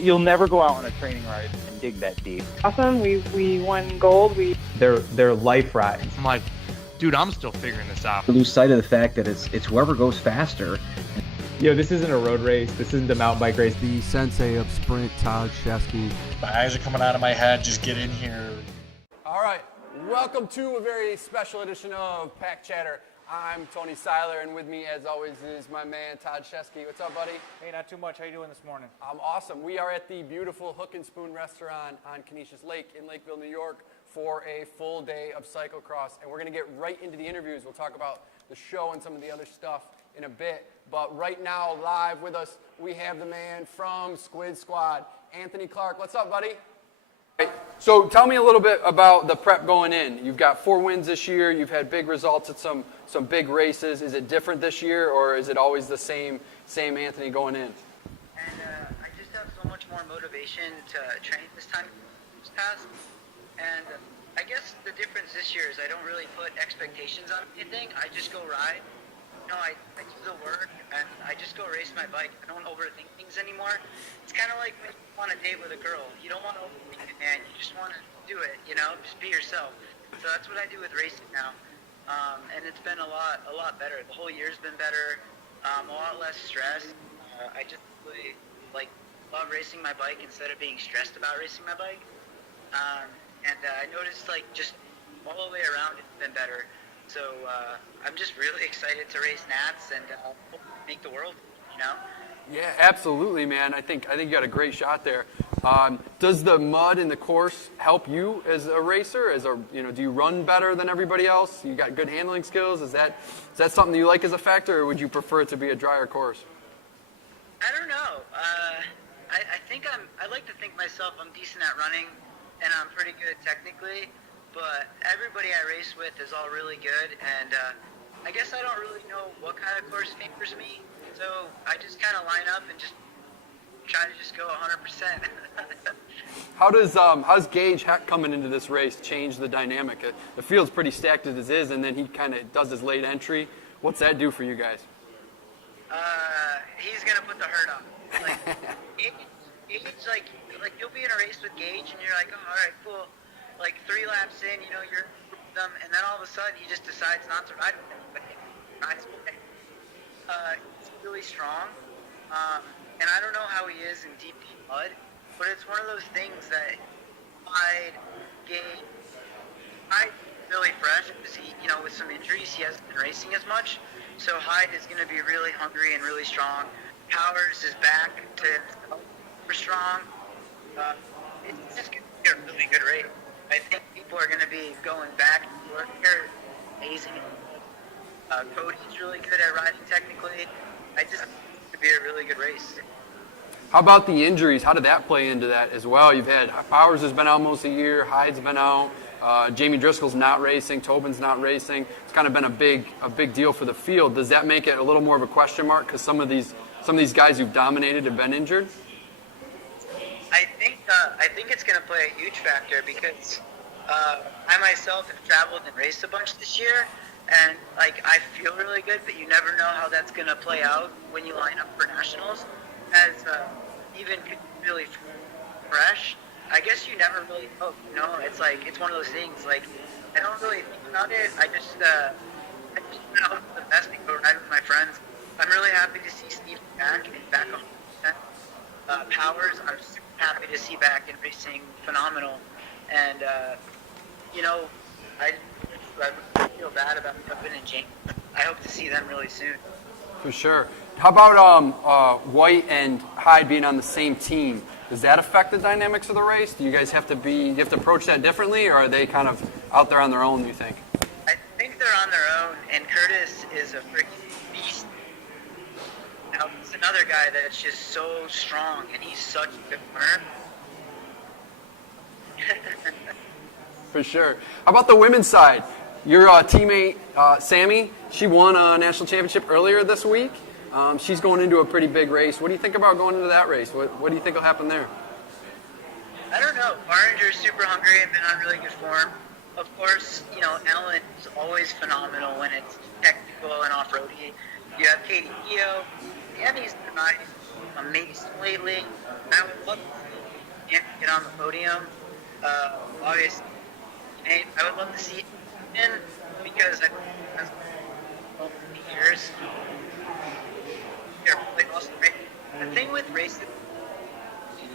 You'll never go out on a training ride and dig that deep. Awesome. We won gold. They're life rides. I'm like, dude, I'm still figuring this out. Lose sight of the fact that it's whoever goes faster. This isn't a road race. This isn't a mountain bike race. The sensei of sprint, Todd Shesky. My eyes are coming out of my head. Just get in here. All right, welcome to a very special edition of Pack Chatter. I'm Tony Sylor, and with me, as always, is my man Todd Shesky. What's up, buddy? Hey, not too much. How you doing this morning? I'm awesome. We are at the beautiful Hook and Spoon restaurant on Canisius Lake in Lakeville, New York, for a full day of cyclocross, and we're going to get right into the interviews. We'll talk about the show and some of the other stuff in a bit, but right now, live with us, we have the man from Squid Squad, Anthony Clark. What's up, buddy? So tell me a little bit about the prep going in. You've got 4 wins this year. You've had big results at some big races. Is it different this year, or is it always the same Anthony going in? And I just have so much more motivation to train this time past. And I guess the difference this year is I don't really put expectations on anything. I just go ride. I do the work, and I just go race my bike. I don't overthink things anymore. It's kind of like when you want a date with a girl. You don't want to overthink it, man. You just want to do it, just be yourself. So that's what I do with racing now. And it's been a lot better. The whole year's been better, a lot less stress. I just really, love racing my bike instead of being stressed about racing my bike. And I noticed, just all the way around, it's been better. So I'm just really excited to race Nats and make the world, Yeah, absolutely, man. I think you got a great shot there. Does the mud in the course help you as a racer? Do you run better than everybody else? You got good handling skills? Is that something you like as a factor, or would you prefer it to be a drier course? I don't know. I like to think myself I'm decent at running, and I'm pretty good technically. But everybody I race with is all really good, and I guess I don't really know what kind of course favors me, so I just kind of line up and just try to just go 100%. How's Gage coming into this race change the dynamic? The field's pretty stacked as it is, and then he kind of does his late entry. What's that do for you guys? He's gonna put the hurt on. Gage, you'll be in a race with Gage, and you're like, oh, all right, cool. 3 laps in, you're with them, and then all of a sudden he just decides not to ride with them. But he rides away. He's really strong, and I don't know how he is in deep mud, but it's one of those things that Hyde really fresh because he, with some injuries, he hasn't been racing as much. So Hyde is going to be really hungry and really strong. Powers is back to super strong. It's just going to be a really good race. I think people are going to be going back and forth. They're amazing. Cody's really good at riding technically. I just think it's going to be a really good race. How about the injuries? How did that play into that as well? You've had Powers has been out most of the year. Hyde's been out. Jamie Driscoll's not racing. Tobin's not racing. It's kind of been a big deal for the field. Does that make it a little more of a question mark because some of these guys who've dominated have been injured? I think it's going to play a huge factor because I myself have traveled and raced a bunch this year, and I feel really good, but you never know how that's going to play out when you line up for nationals. As even really fresh, I guess you never really know. It's one of those things. I don't really think about it. I just hope for the best and go ride with my friends. I'm really happy to see Steve back and back on. Powers, I'm super happy to see back in racing, phenomenal, and I feel bad about Tobin and James. I hope to see them really soon. For sure. How about White and Hyde being on the same team? Does that affect the dynamics of the race? Do you guys have to approach that differently, or are they kind of out there on their own, you think? I think they're on their own, and Curtis is a freaking beast. Now, he's another guy that's just so strong, and he's such a good runner. For sure. How about the women's side? Your teammate, Sammy, she won a national championship earlier this week. She's going into a pretty big race. What do you think about going into that race? What do you think will happen there? I don't know. Barringer's super hungry and been on really good form. Of course, Ellen is always phenomenal when it's technical and off-roady. You have Katie Compton. Tammy's nice. amazing lately. I would love to get on the podium. Obviously, I would love to see him because I've years. They're really awesome. The thing with racing is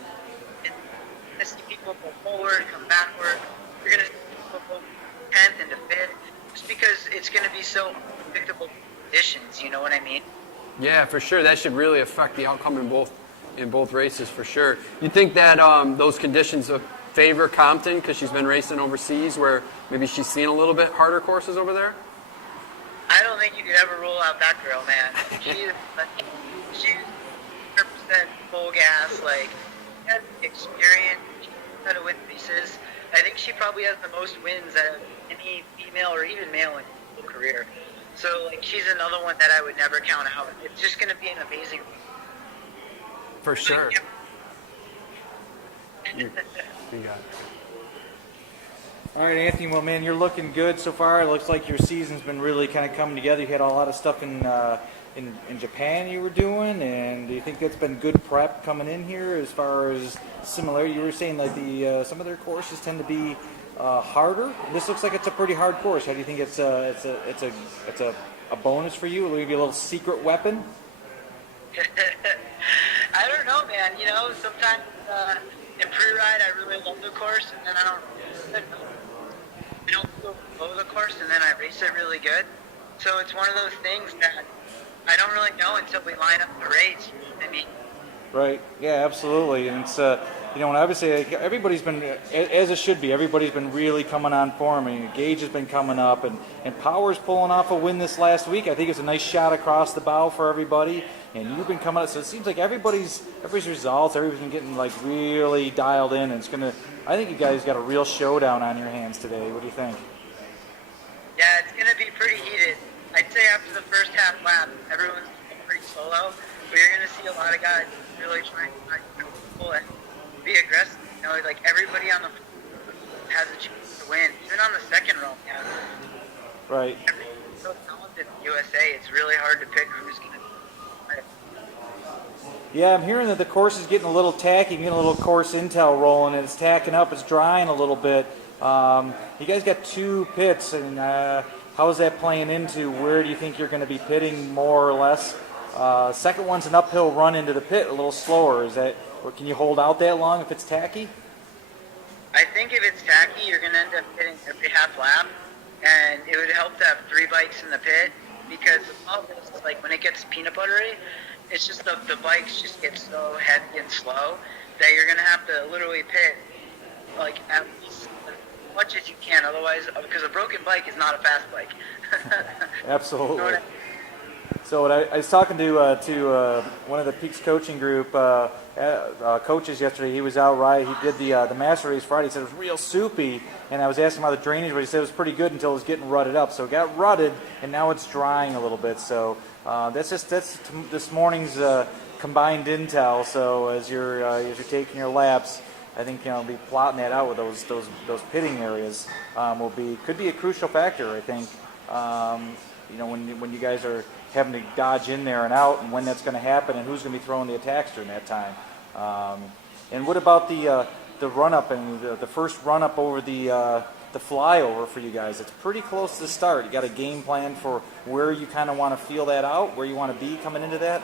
to see people go forward, come backward. You're going to see people go 10th into 5th just because it's going to be so unpredictable conditions, you know what I mean? Yeah, for sure. That should really affect the outcome in both races for sure. You think that those conditions favor Compton because she's been racing overseas where maybe she's seen a little bit harder courses over there? I don't think you could ever rule out that girl, man. She's 100% full gas, like, she has experience, she knows how to win races. I think she probably has the most wins out of any female or even male in her whole career. So, like, she's another one that I would never count out. It's just going to be an amazing For sure. You got it. All right, Anthony. Well, man, you're looking good so far. It looks like your season's been really kind of coming together. You had a lot of stuff in Japan you were doing, and do you think that's been good prep coming in here as far as similarity? You were saying like some of their courses tend to be harder. This looks like it's a pretty hard course. How do you think it's a bonus for you? Will it be a little secret weapon? I don't know, man. You know, sometimes in pre-ride I really love the course, and then I don't go below the course, and then I race it really good. So it's one of those things that I don't really know until we line up the race. You know what I mean? Right. Yeah, absolutely. And it's and obviously everybody's been, as it should be, everybody's been really coming on form. I mean, Gage has been coming up, and Power's pulling off a win this last week. I think it's a nice shot across the bow for everybody. And you've been coming up, so it seems like everybody's results, everybody's been getting like really dialed in. And I think you guys got a real showdown on your hands today. What do you think? Yeah, it's gonna be pretty heated. I'd say after the first half lap, everyone's pretty solo, but you're gonna see a lot of guys really trying to pull and be aggressive. You know, like everybody on the has a chance to win, even on the second row. Yeah. Right. Everybody's so talented in the USA. It's really hard to pick who's gonna. Yeah, I'm hearing that the course is getting a little tacky, getting a little course intel rolling, and it's tacking up, it's drying a little bit. You guys got 2 pits, and how is that playing into where do you think you're going to be pitting more or less? Second one's an uphill run into the pit, a little slower. Or can you hold out that long if it's tacky? I think if it's tacky, you're going to end up pitting every half lap, and it would help to have 3 bikes in the pit because the problem is, like, when it gets peanut buttery, it's just the bikes just get so heavy and slow that you're going to have to literally pit, like, at least as much as you can. Otherwise, because a broken bike is not a fast bike. Absolutely. You know what I mean? So I was talking to one of the Peaks coaching group coaches yesterday. He was out riding. He did the master race Friday. He said it was real soupy, and I was asking him how the drainage was. He said it was pretty good until it was getting rutted up. So it got rutted, and now it's drying a little bit. So that's this morning's combined intel. So as you're taking your laps, I think be plotting that out with those pitting areas could be a crucial factor. I think when you guys are having to dodge in there and out, and when that's going to happen, and who's going to be throwing the attacks during that time. And what about the run up and the first run up over the flyover for you guys? It's pretty close to the start. You got a game plan for where you kind of want to feel that out, where you want to be coming into that?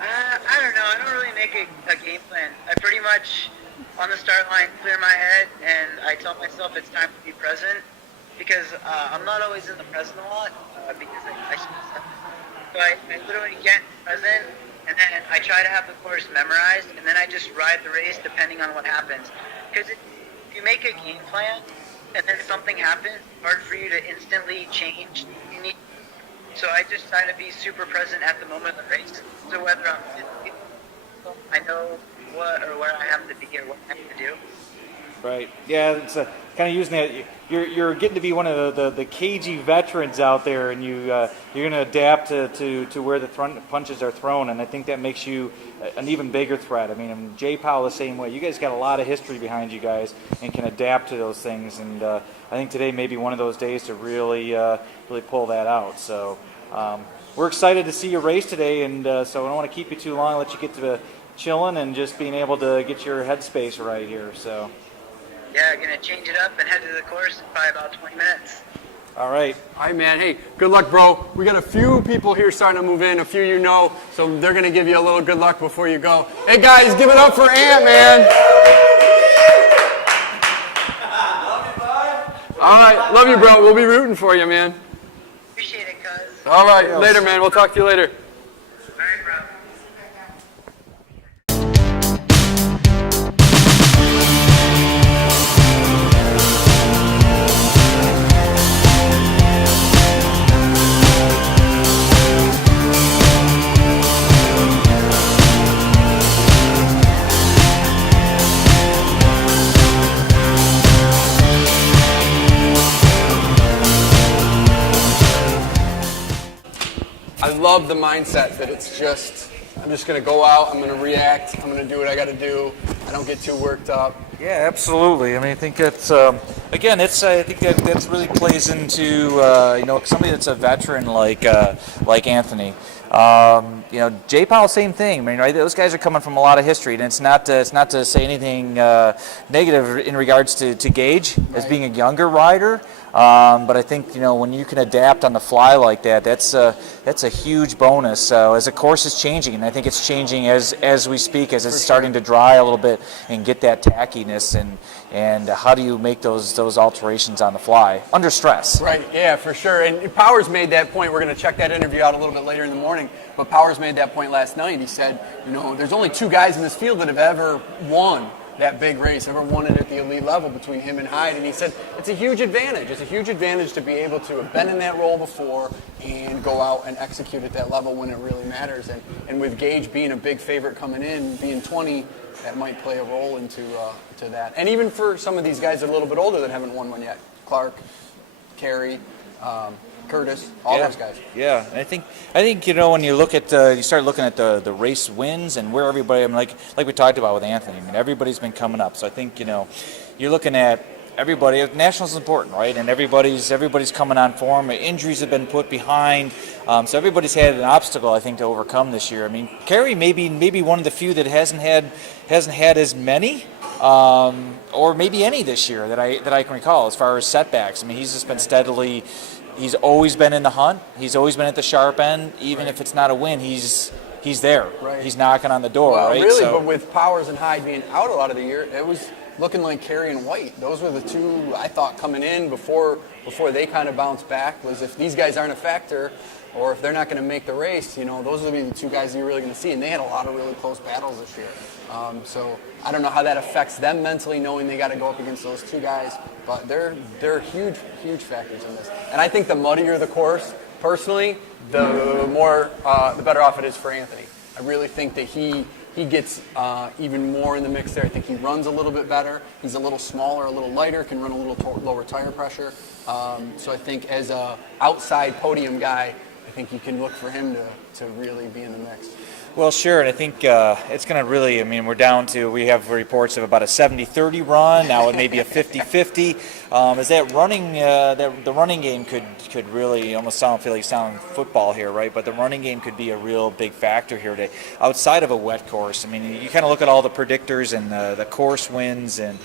I don't know. I don't really make a game plan. I pretty much, on the start line, clear my head, and I tell myself it's time to be present, because I'm not always in the present a lot, because I so I literally get present, and then I try to have the course memorized, and then I just ride the race depending on what happens. Because if you make a game plan, and then something happens, it's hard for you to instantly change. So I just try to be super present at the moment of the race. So whether I know what or where I have to be or what I have to do. Right. Yeah, it's kind of using that. You're getting to be one of the cagey veterans out there, and you're going to adapt to where the punches are thrown, and I think that makes you an even bigger threat. I mean, Jay Powell the same way. You guys got a lot of history behind you guys and can adapt to those things, and I think today may be one of those days to really pull that out. So, well, we're excited to see you race today, and so I don't want to keep you too long. Let you get to chilling and just being able to get your headspace right here. So. Yeah, gonna change it up and head to the course in probably about 20 minutes. All right. All right, man. Hey, good luck, bro. We got a few people here starting to move in, a few you know, so they're going to give you a little good luck before you go. Hey, guys, give it up for Ant, man. All right, love you, bro. We'll be rooting for you, man. Appreciate it, cuz. All right, later, man. We'll talk to you later. All right, bro. I love the mindset that it's just, I'm just going to go out, I'm going to react, I'm going to do what I got to do. I don't get too worked up. Yeah, absolutely. I mean, I think that's again, I think that's really plays into somebody that's a veteran like Anthony. J. Powell, same thing. I mean, right? Those guys are coming from a lot of history, and it's not to say anything negative in regards to Gage as being a younger rider. But I think when you can adapt on the fly like that, that's a huge bonus. As the course is changing, and I think it's changing as we speak, as it's starting to dry a little bit and get that tackiness, and how do you make those alterations on the fly under stress? Right, yeah, for sure. And Powers made that point. We're going to check that interview out a little bit later in the morning. But Powers made that point last night. He said, there's only 2 guys in this field that have ever won that big race, ever won it at the elite level between him and Hyde. And he said it's a huge advantage. It's a huge advantage to be able to have been in that role before and go out and execute at that level when it really matters. And with Gage being a big favorite coming in, being 20, that might play a role into to that. And even for some of these guys that are a little bit older that haven't won one yet, Clark, Carey, Curtis, all those guys. Yeah, and I think when you look at you start looking at the race wins and where everybody, I mean, like we talked about with Anthony. I mean, everybody's been coming up. So I think you're looking at everybody. Nationals is important, right? And everybody's coming on form. Injuries have been put behind, so everybody's had an obstacle, I think, to overcome this year. I mean, Carey maybe one of the few that hasn't had as many. Or maybe any this year that I can recall as far as setbacks. I mean, he's just been steadily. He's always been in the hunt. He's always been at the sharp end. Even if it's not a win, he's there. Right. He's knocking on the door. Well, right? Really, but with Powers and Hyde being out a lot of the year, it was looking like Carey and White. Those were the 2 I thought coming in before they kind of bounced back. Was if these guys aren't a factor, or if they're not going to make the race, those will be the 2 guys you're really going to see. And they had a lot of really close battles this year. So I don't know how that affects them mentally, knowing they got to go up against those 2 guys. But they're huge factors in this. And I think the muddier the course, personally, the better off it is for Anthony. I really think that he gets even more in the mix there. I think he runs a little bit better. He's a little smaller, a little lighter, can run a little lower tire pressure. So I think as a outside podium guy, I think you can look for him to really be in the mix. Well, sure, and I think it's going to really, I mean, we have reports of about a 70-30 run, now it may be a 50-50. Is that running, the running game could really almost feel like sound football here, right? But the running game could be a real big factor here today. Outside of a wet course, I mean, you kind of look at all the predictors and the course wins and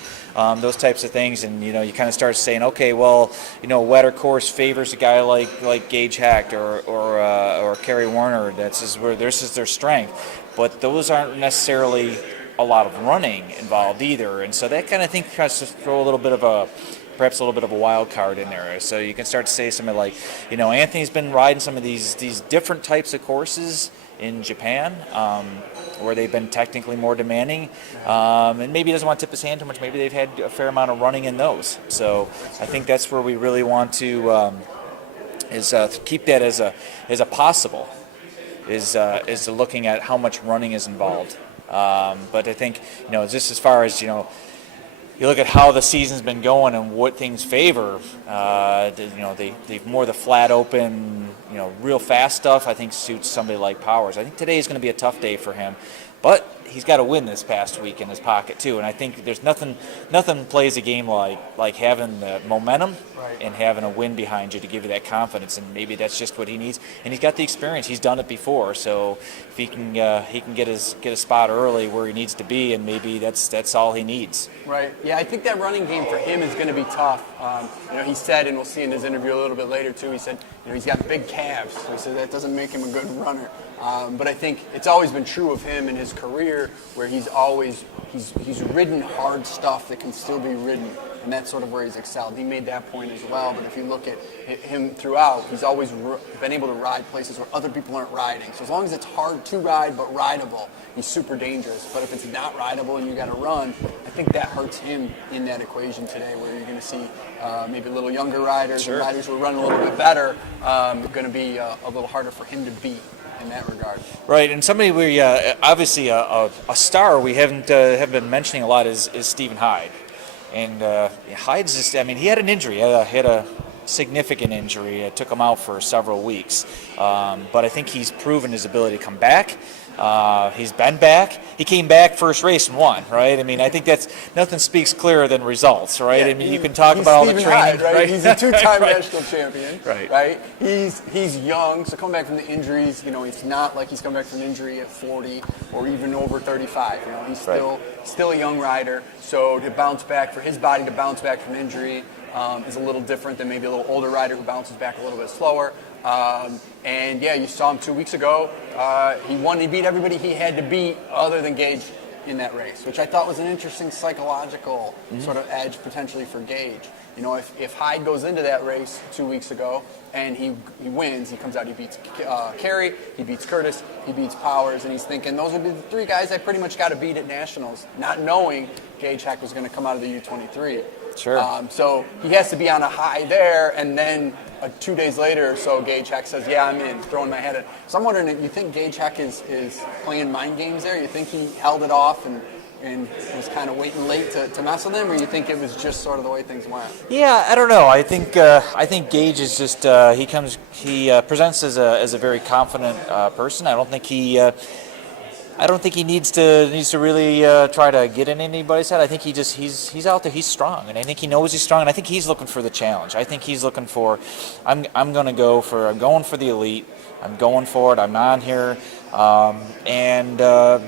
those types of things, and you kind of start saying, okay, well, a wetter course favors a guy like Gage Hecht or Kerry Warner. This is their strength. But those aren't necessarily a lot of running involved either, and so that kind of thing tries to throw perhaps a little bit of a wild card in there. So you can start to say something like, Anthony's been riding some of these different types of courses in Japan, where they've been technically more demanding, and maybe he doesn't want to tip his hand too much. Maybe they've had a fair amount of running in those. So I think that's where we really want to keep that as a possible. Is looking at how much running is involved. But I think, just as far as, you look at how the season's been going and what things favor, they've more the flat open, real fast stuff, I think suits somebody like Powers. I think today is going to be a tough day for him. but he's got to win this past week in his pocket too. And I think there's nothing plays a game like having the momentum and having a win behind you to give you that confidence. And maybe that's just what he needs. And he's got the experience. He's done it before. So if he can get his spot early where he needs to be, and maybe that's all he needs. Right. Yeah, I think that running game for him is going to be tough. He said, and we'll see in his interview a little bit later too, he said, he's got big calves. So he said that doesn't make him a good runner. But I think it's always been true of him in his career, where he's ridden hard stuff that can still be ridden, and that's sort of where he's excelled. He made that point as well. But if you look at him throughout, he's always been able to ride places where other people aren't riding. So as long as it's hard to ride but rideable, he's super dangerous. But if it's not rideable and you got to run, I think that hurts him in that equation today, where you're going to see maybe a little younger riders, and riders who are running a little bit better, going to be a little harder for him to beat in that regard. Right, and somebody we obviously a star we have been mentioning a lot is Stephen Hyde, and Hyde's just, he had an injury, he had a significant injury. It took him out for several weeks, but I think he's proven his ability to come back. He's been back. He came back first race and won, right? I think that's nothing speaks clearer than results, right? Yeah, you can talk about all the Stephen training, Hyde, right? He's a two-time national champion, right? He's young, so coming back from the injuries, it's not like he's coming back from an injury at 40 or even over 35. He's still a young rider, so to bounce back, for his body to bounce back from injury is a little different than maybe a little older rider who bounces back a little bit slower. And you saw him 2 weeks ago. He won. He beat everybody he had to beat other than Gage in that race, which I thought was an interesting psychological sort of edge potentially for Gage. If Hyde goes into that race 2 weeks ago and he wins, he comes out, he beats Carey, he beats Curtis, he beats Powers, and he's thinking those would be the three guys I pretty much got to beat at Nationals, not knowing Gage Heck was going to come out of the U23. Sure. So he has to be on a high there, and then 2 days later or so, Gage Heck says, yeah, I'm in, throwing my head in. So I'm wondering, you think Gage Heck is playing mind games there? You think he held it off and was kind of waiting late to mess with him, or you think it was just sort of the way things went? Yeah, I don't know. I think Gage is just he presents as a very confident person. I don't think he needs to really try to get in anybody's head. I think he's out there. He's strong, and I think he knows he's strong. And I think he's looking for the challenge. I think he's looking for, I'm going for the elite. I'm going for it. I'm on here. And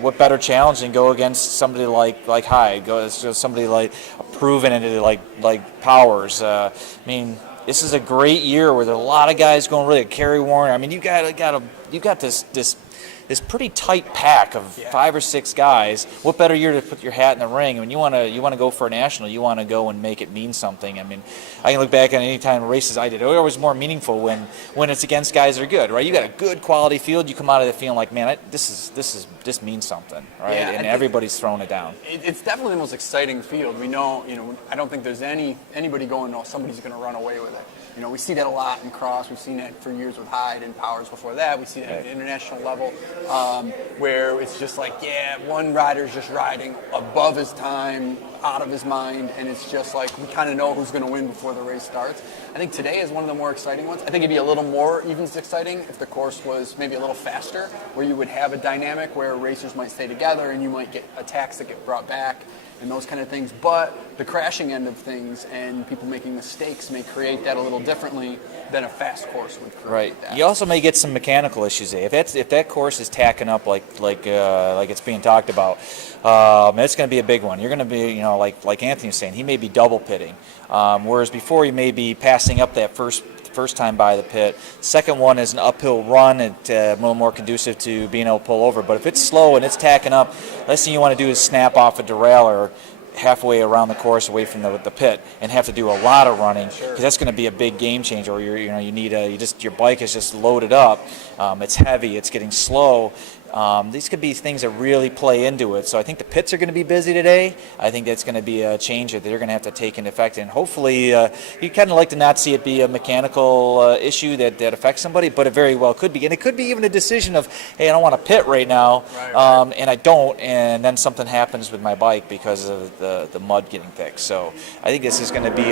what better challenge than go against somebody like Hyde? Go somebody like a proven entity like Powers. This is a great year where there's a lot of guys going really. Kerry Warner. You got this pretty tight pack of 5 or 6 guys. What better year to put your hat in the ring? You want to go for a national. You want to go and make it mean something. I can look back on any time races I did. It was always more meaningful when it's against guys that are good, right? You got a good quality field. You come out of it feeling like, man, this means something, right? Yeah, and everybody's throwing it down. It's definitely the most exciting field. We know, I don't think there's anybody going, no, somebody's going to run away with it. We see that a lot in cross. We've seen that for years with Hyde and Powers before that. We see that at the international level, where it's just like, one rider's just riding above his time, out of his mind, and it's just like we kind of know who's going to win before the race starts. I think today is one of the more exciting ones. I think it'd be a little more even exciting if the course was maybe a little faster, where you would have a dynamic where racers might stay together and you might get attacks that get brought back and those kind of things. But the crashing end of things and people making mistakes may create that a little differently than a fast course would create. That. You also may get some mechanical issues there. If that course is tacking up like it's being talked about, it's going to be a big one. You're going to be, like Anthony was saying, he may be double pitting, whereas before he may be passing up that first time by the pit. Second one is an uphill run, it's a little more conducive to being able to pull over. But if it's slow and it's tacking up, last thing you want to do is snap off a derailleur halfway around the course away from the pit and have to do a lot of running, because that's going to be a big game changer. Or your bike is just loaded up, it's heavy, it's getting slow. These could be things that really play into it. So I think the pits are going to be busy today. I think that's going to be a change that they're going to have to take into effect. And hopefully, you kind of like to not see it be a mechanical issue that affects somebody, but it very well could be. And it could be even a decision of, hey, I don't want to pit right now, and I don't, and then something happens with my bike because of the mud getting thick. So I think this is going to be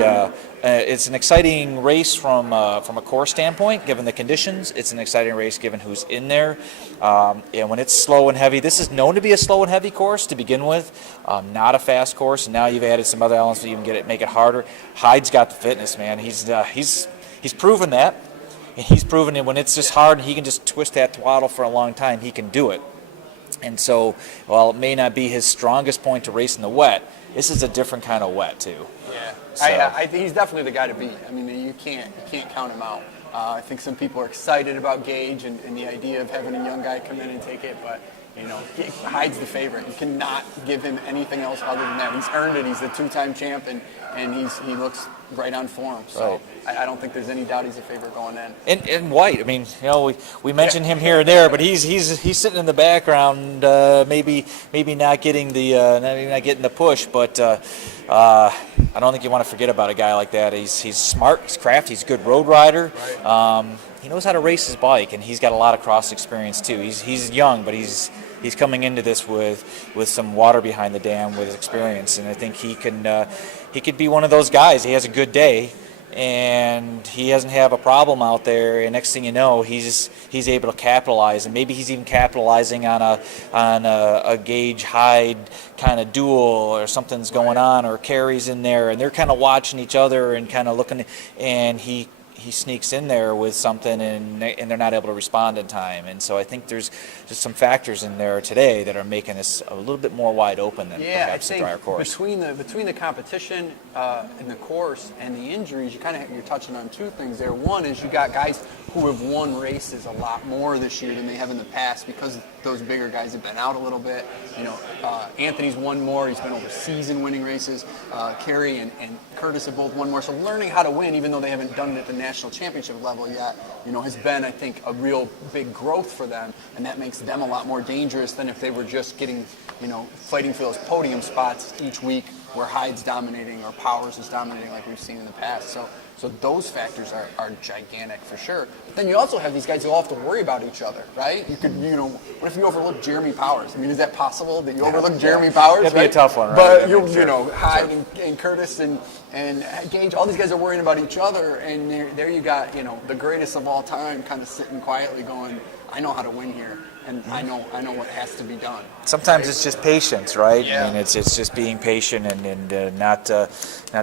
it's an exciting race from a course standpoint, given the conditions. It's an exciting race given who's in there. And when it's slow and heavy, this is known to be a slow and heavy course to begin with, not a fast course. And now you've added some other elements to even make it harder. Hyde's got the fitness, man. He's proven that. And he's proven that when it's just hard and he can just twist that throttle for a long time, he can do it. And so, while it may not be his strongest point to race in the wet, this is a different kind of wet too. Yeah, So. I think he's definitely the guy to beat. I mean, you can't count him out. I think some people are excited about Gage and the idea of having a young guy come in and take it, but Hyde's the favorite. You cannot give him anything else other than that. He's earned it. He's the two-time champ, and he looks right on form. So I don't think there's any doubt he's a favorite going in. And White, I mean, we mentioned him here and there, but he's sitting in the background, maybe not getting the push, but I don't think you want to forget about a guy like that. He's smart, he's crafty, he's a good road rider. Right. He knows how to race his bike, and he's got a lot of cross experience too. He's young, but he's coming into this with some water behind the dam with experience, and I think he could be one of those guys. He has a good day, and he doesn't have a problem out there. And next thing you know, he's able to capitalize, and maybe he's even capitalizing on a Gage Hyde kind of duel, or something's going on, or Carey's in there, and they're kind of watching each other and kind of looking, and he sneaks in there with something, and they're not able to respond in time. And so I think there's just some factors in there today that are making this a little bit more wide open than perhaps the drier course. Between the competition and the course and the injuries, you're touching on two things there. One is you got guys who have won races a lot more this year than they have in the past because those bigger guys have been out a little bit. Anthony's won more. He's been overseas in winning races. Carey and Curtis have both won more. So learning how to win, even though they haven't done it at the National Championship level yet, has been, I think, a real big growth for them, and that makes them a lot more dangerous than if they were just getting, fighting for those podium spots each week where Hyde's dominating or Powers is dominating like we've seen in the past. So those factors are gigantic for sure. But then you also have these guys who all have to worry about each other, right? You could, what if you overlook Jeremy Powers? I mean, is that possible that you overlook Jeremy Powers? That'd be a tough one, right? But Hyde and Curtis and Gage, all these guys are worrying about each other, and there you got, the greatest of all time kind of sitting quietly going, I know how to win here, and I know what has to be done. Sometimes it's just patience, right? Yeah. I mean, it's just being patient and not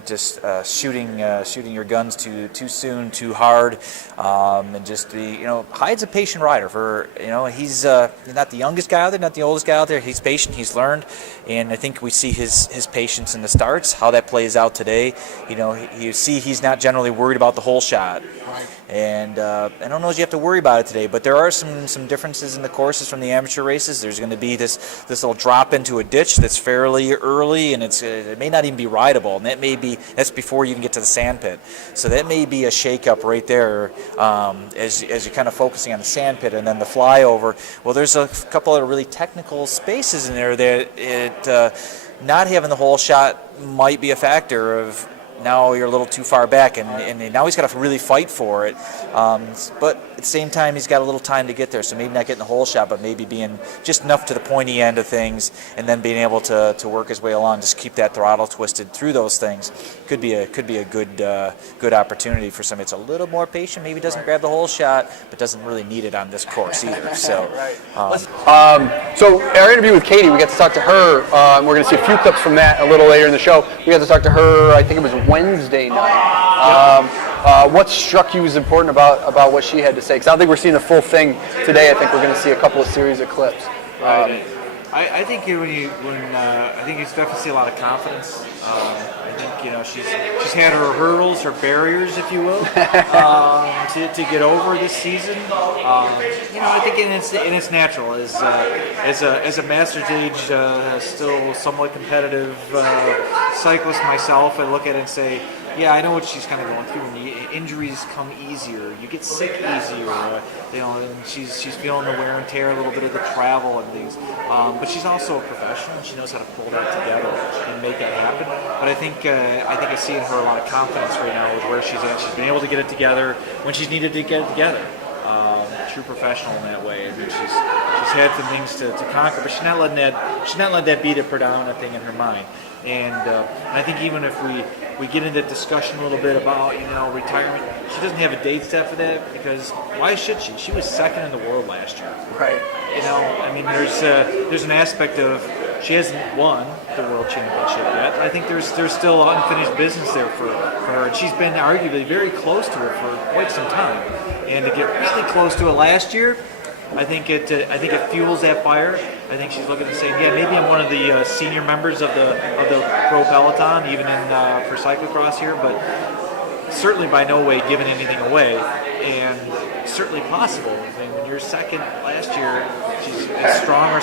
just shooting your guns too soon, too hard, and just be. Hyde's a patient rider. He's not the youngest guy out there, not the oldest guy out there. He's patient. He's learned, and I think we see his patience in the starts. How that plays out today, you see he's not generally worried about the whole shot. Right. And I don't know if you have to worry about it today, but there are some differences in the courses from the amateur races. There's going to be this little drop into a ditch that's fairly early, and it may not even be rideable, and that's before you can get to the sand pit. So that may be a shake-up right there as you're kind of focusing on the sand pit and then the flyover. Well, there's a couple of really technical spaces in there that not having the whole shot might be a factor of. Now you're a little too far back, and now he's got to really fight for it. But at the same time, he's got a little time to get there, so maybe not getting the whole shot, but maybe being just enough to the pointy end of things, and then being able to work his way along, just keep that throttle twisted through those things. Could be a good opportunity for somebody that's a little more patient. Maybe doesn't grab the whole shot, but doesn't really need it on this course either. So, so our interview with Katie, we got to talk to her. We're going to see a few clips from that a little later in the show. We got to talk to her. I think it was Wednesday night. What struck you as important about what she had to say? Because I don't think we're seeing the full thing today. I think we're going to see a couple of series of clips. Right. I think I think you definitely see a lot of confidence. I think she's had her hurdles, her barriers, if you will, to get over this season. I think it's natural as a master's age, still somewhat competitive cyclist myself. I look at it and say, yeah, I know what she's kind of going through. When the injuries come easier, you get sick easier. And she's feeling the wear and tear, a little bit of the travel and things. But she's also a professional, and she knows how to pull that together and make that happen. But I think I see in her a lot of confidence right now with where she's at. She's been able to get it together when she's needed to get it together. True professional in that way. I mean, she's had some things to conquer, but she's not letting that be the predominant thing in her mind. And I think even if we we get into discussion a little bit about, retirement. She doesn't have a date set for that because why should she? She was second in the world last year. Right. There's an aspect of she hasn't won the world championship yet. I think there's still unfinished business there for her, and she's been arguably very close to it for quite some time. And to get really close to it last year, I think it fuels that fire. I think she's looking and saying, yeah, maybe I'm one of the senior members of the pro peloton, even for cyclocross here, but certainly by no way giving anything away, and certainly possible. I mean, when you're second last year, she's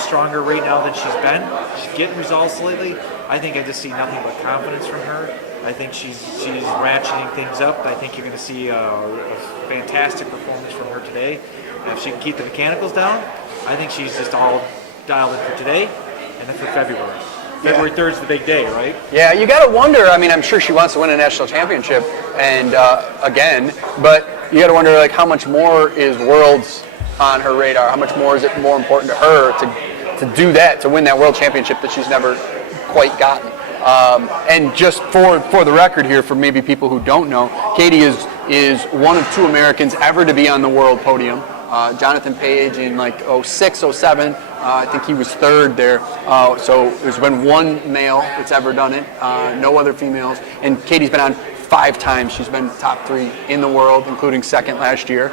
stronger right now than she's been. She's getting results lately. I think I just see nothing but confidence from her. I think she's ratcheting things up. I think you're going to see a fantastic performance from her today. If she can keep the mechanicals down, I think she's just all dialed in for today and then for February. February 3rd is the big day, right? Yeah, you got to wonder. I mean, I'm sure she wants to win a national championship, and again, but you got to wonder, like, how much more is Worlds on her radar? How much more is it more important to her to do that, to win that world championship that she's never quite gotten? And just for the record here, for maybe people who don't know, Katie is one of 2 Americans ever to be on the world podium. Jonathan Page in like 06, 07, I think he was 3rd there. So there's been 1 male that's ever done it, no other females. And Katie's been on 5 times. She's been top 3 in the world, including 2nd last year.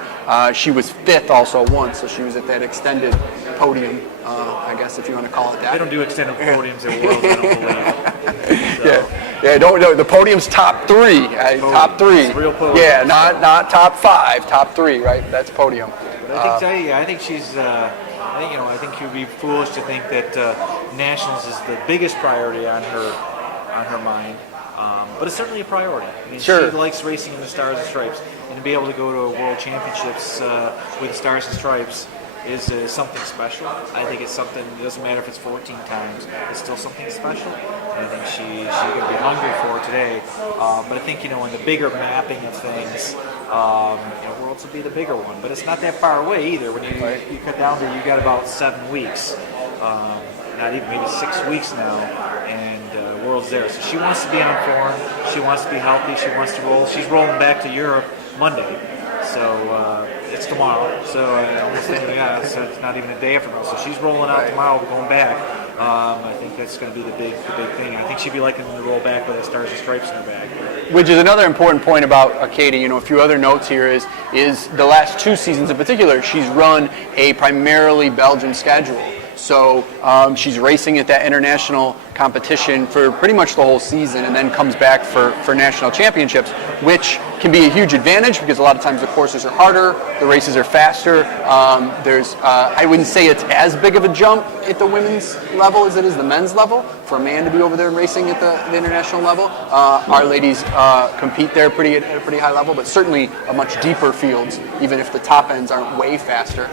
She was 5th also once, so she was at that extended podium, I guess if you want to call it that. They don't do extended podiums at Worlds, I don't believe. So. Yeah, don't know. The podium's top 3. Top 3. It's real podium. Yeah, not top 5, top 3, right? That's podium. But I think she's. I think you'd be foolish to think that nationals is the biggest priority on her mind. But it's certainly a priority. I mean, sure. She likes racing in the Stars and Stripes, and to be able to go to a World Championships with the Stars and Stripes is something special. I think it's something. It doesn't matter if it's 14 times. It's still something special. And I think she's going to be hungry for it today. But I think in the bigger mapping of things, Worlds will be the bigger one. But it's not that far away either. When you cut down to, you got about 7 weeks, not even maybe 6 weeks now, and Worlds there. So she wants to be on form. She wants to be healthy. She wants to roll. She's rolling back to Europe Monday. So it's tomorrow. So so it's not even a day from now. So she's rolling out tomorrow, going back. I think that's going to be the big thing. I think she'd be liking to roll back with the Stars and Stripes in her bag. Which is another important point about Katie. A few other notes here is the last 2 seasons in particular, she's run a primarily Belgian schedule. So she's racing at that international competition for pretty much the whole season, and then comes back for national championships, which can be a huge advantage because a lot of times the courses are harder, the races are faster. I wouldn't say it's as big of a jump at the women's level as it is the men's level for a man to be over there racing at the international level. Our ladies compete there at a pretty high level, but certainly a much deeper fields, even if the top ends aren't way faster.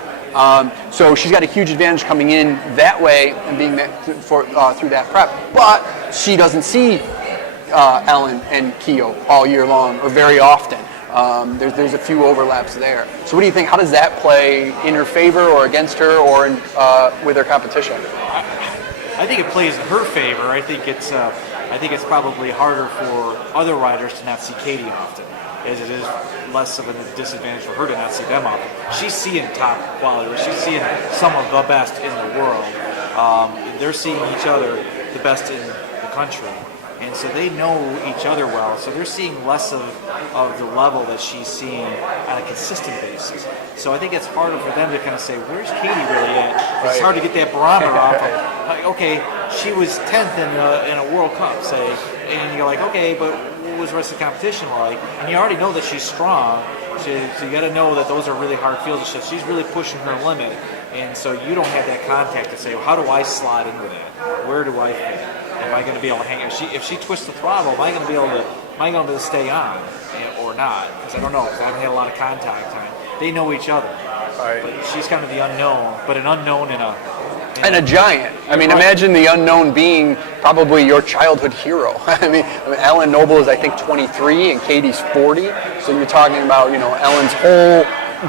So she's got a huge advantage coming in that way and being through that prep. But she doesn't see Ellen and Keo all year long or very often. There's a few overlaps there. So what do you think? How does that play in her favor or against her or with her competition? I think it plays in her favor. I think it's probably harder for other riders to not see Katie often, as it is less of a disadvantage for her to not see them often. She's seeing top quality. She's seeing some of the best in the world. They're seeing each other, the best in the country. And so they know each other well. So they're seeing less of the level that she's seeing on a consistent basis. So I think it's harder for them to kind of say, where's Katie really at? It's hard to get that barometer off of, like, okay, she was 10th in a World Cup, say, and you're like, okay, but what was the rest of the competition like? And you already know that she's strong, so you got to know that those are really hard fields. So she's really pushing her limit, and so you don't have that contact to say, well, how do I slot into that? Where do I fit? Am I going to be able to hang? If she twists the throttle, am I going to be able to stay on or not? Because I don't know. Because I haven't had a lot of contact time. They know each other, but she's kind of the unknown. But an unknown in a giant. I mean, imagine the unknown being probably your childhood hero. I mean, Ellen Noble is, I think, 23 and Katie's 40. So you're talking about, Ellen's whole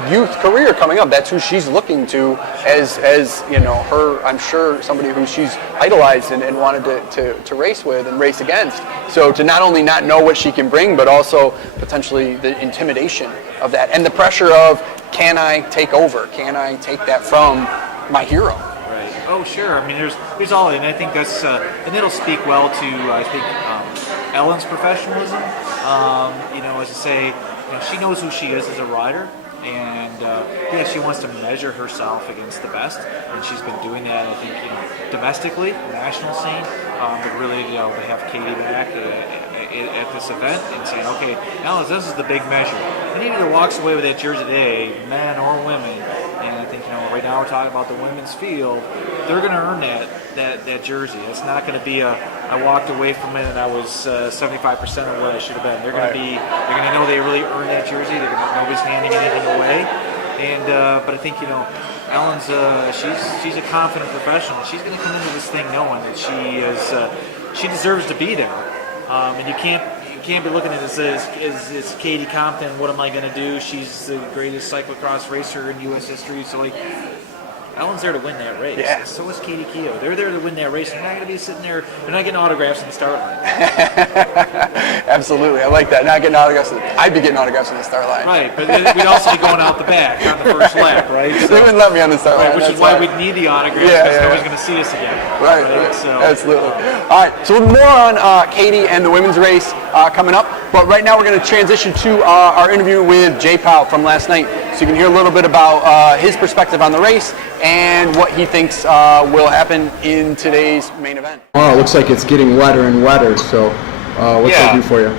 youth career coming up. That's who she's looking to as her, I'm sure, somebody who she's idolized and wanted to race with and race against. So to not only not know what she can bring, but also potentially the intimidation of that and the pressure of, can I take over? Can I take that from my hero? Right. Oh, sure. I mean, there's all, and I think that's, and it'll speak well to, I think, Ellen's professionalism. As I say, she knows who she is as a rider, and she wants to measure herself against the best, and she's been doing that, I think, domestically, the national scene, but really, to have Katie back at this event and saying, okay, now this is the big measure. And either walks away with that jersey today, men or women, and I think, right now we're talking about the women's field, they're going to earn that jersey. It's not going to be I walked away from it and I was 75% of what I should have been. They're going to know they really earned that jersey. Nobody's handing anything away. And but I think Ellen's she's a confident professional. She's going to come into this thing knowing that she deserves to be there. And you can't be looking at it as Katie Compton. What am I going to do? She's the greatest cyclocross racer in U.S. history. So Ellen's there to win that race. Yeah. So is Katie Keogh. They're there to win that race. They're not going to be sitting there. They're not getting autographs in the start line. Absolutely, I like that. Not getting autographs. I'd be getting autographs in the start line. Right, but we'd also be going out the back on the first lap, right? So, they wouldn't let me on the start line. Which is why we'd need the autographs, because nobody's going to see us again. Right. So, absolutely. All right, so more on Katie and the women's race coming up, but right now we're going to transition to our interview with Jay Powell from last night, so you can hear a little bit about his perspective on the race and what he thinks will happen in today's main event. Oh, it looks like it's getting wetter and wetter, so what's that do for you?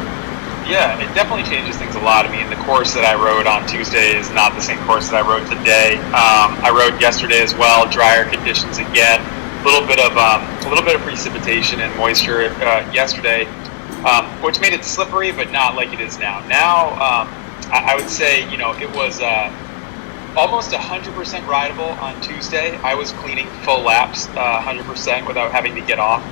Yeah, it definitely changes things a lot. I mean, the course that I rode on Tuesday is not the same course that I rode today. I rode yesterday as well, drier conditions again, a little bit of precipitation and moisture yesterday, which made it slippery, but not like it is now. Now, I would say, it was almost 100% rideable on Tuesday. I was cleaning full laps 100% without having to get off.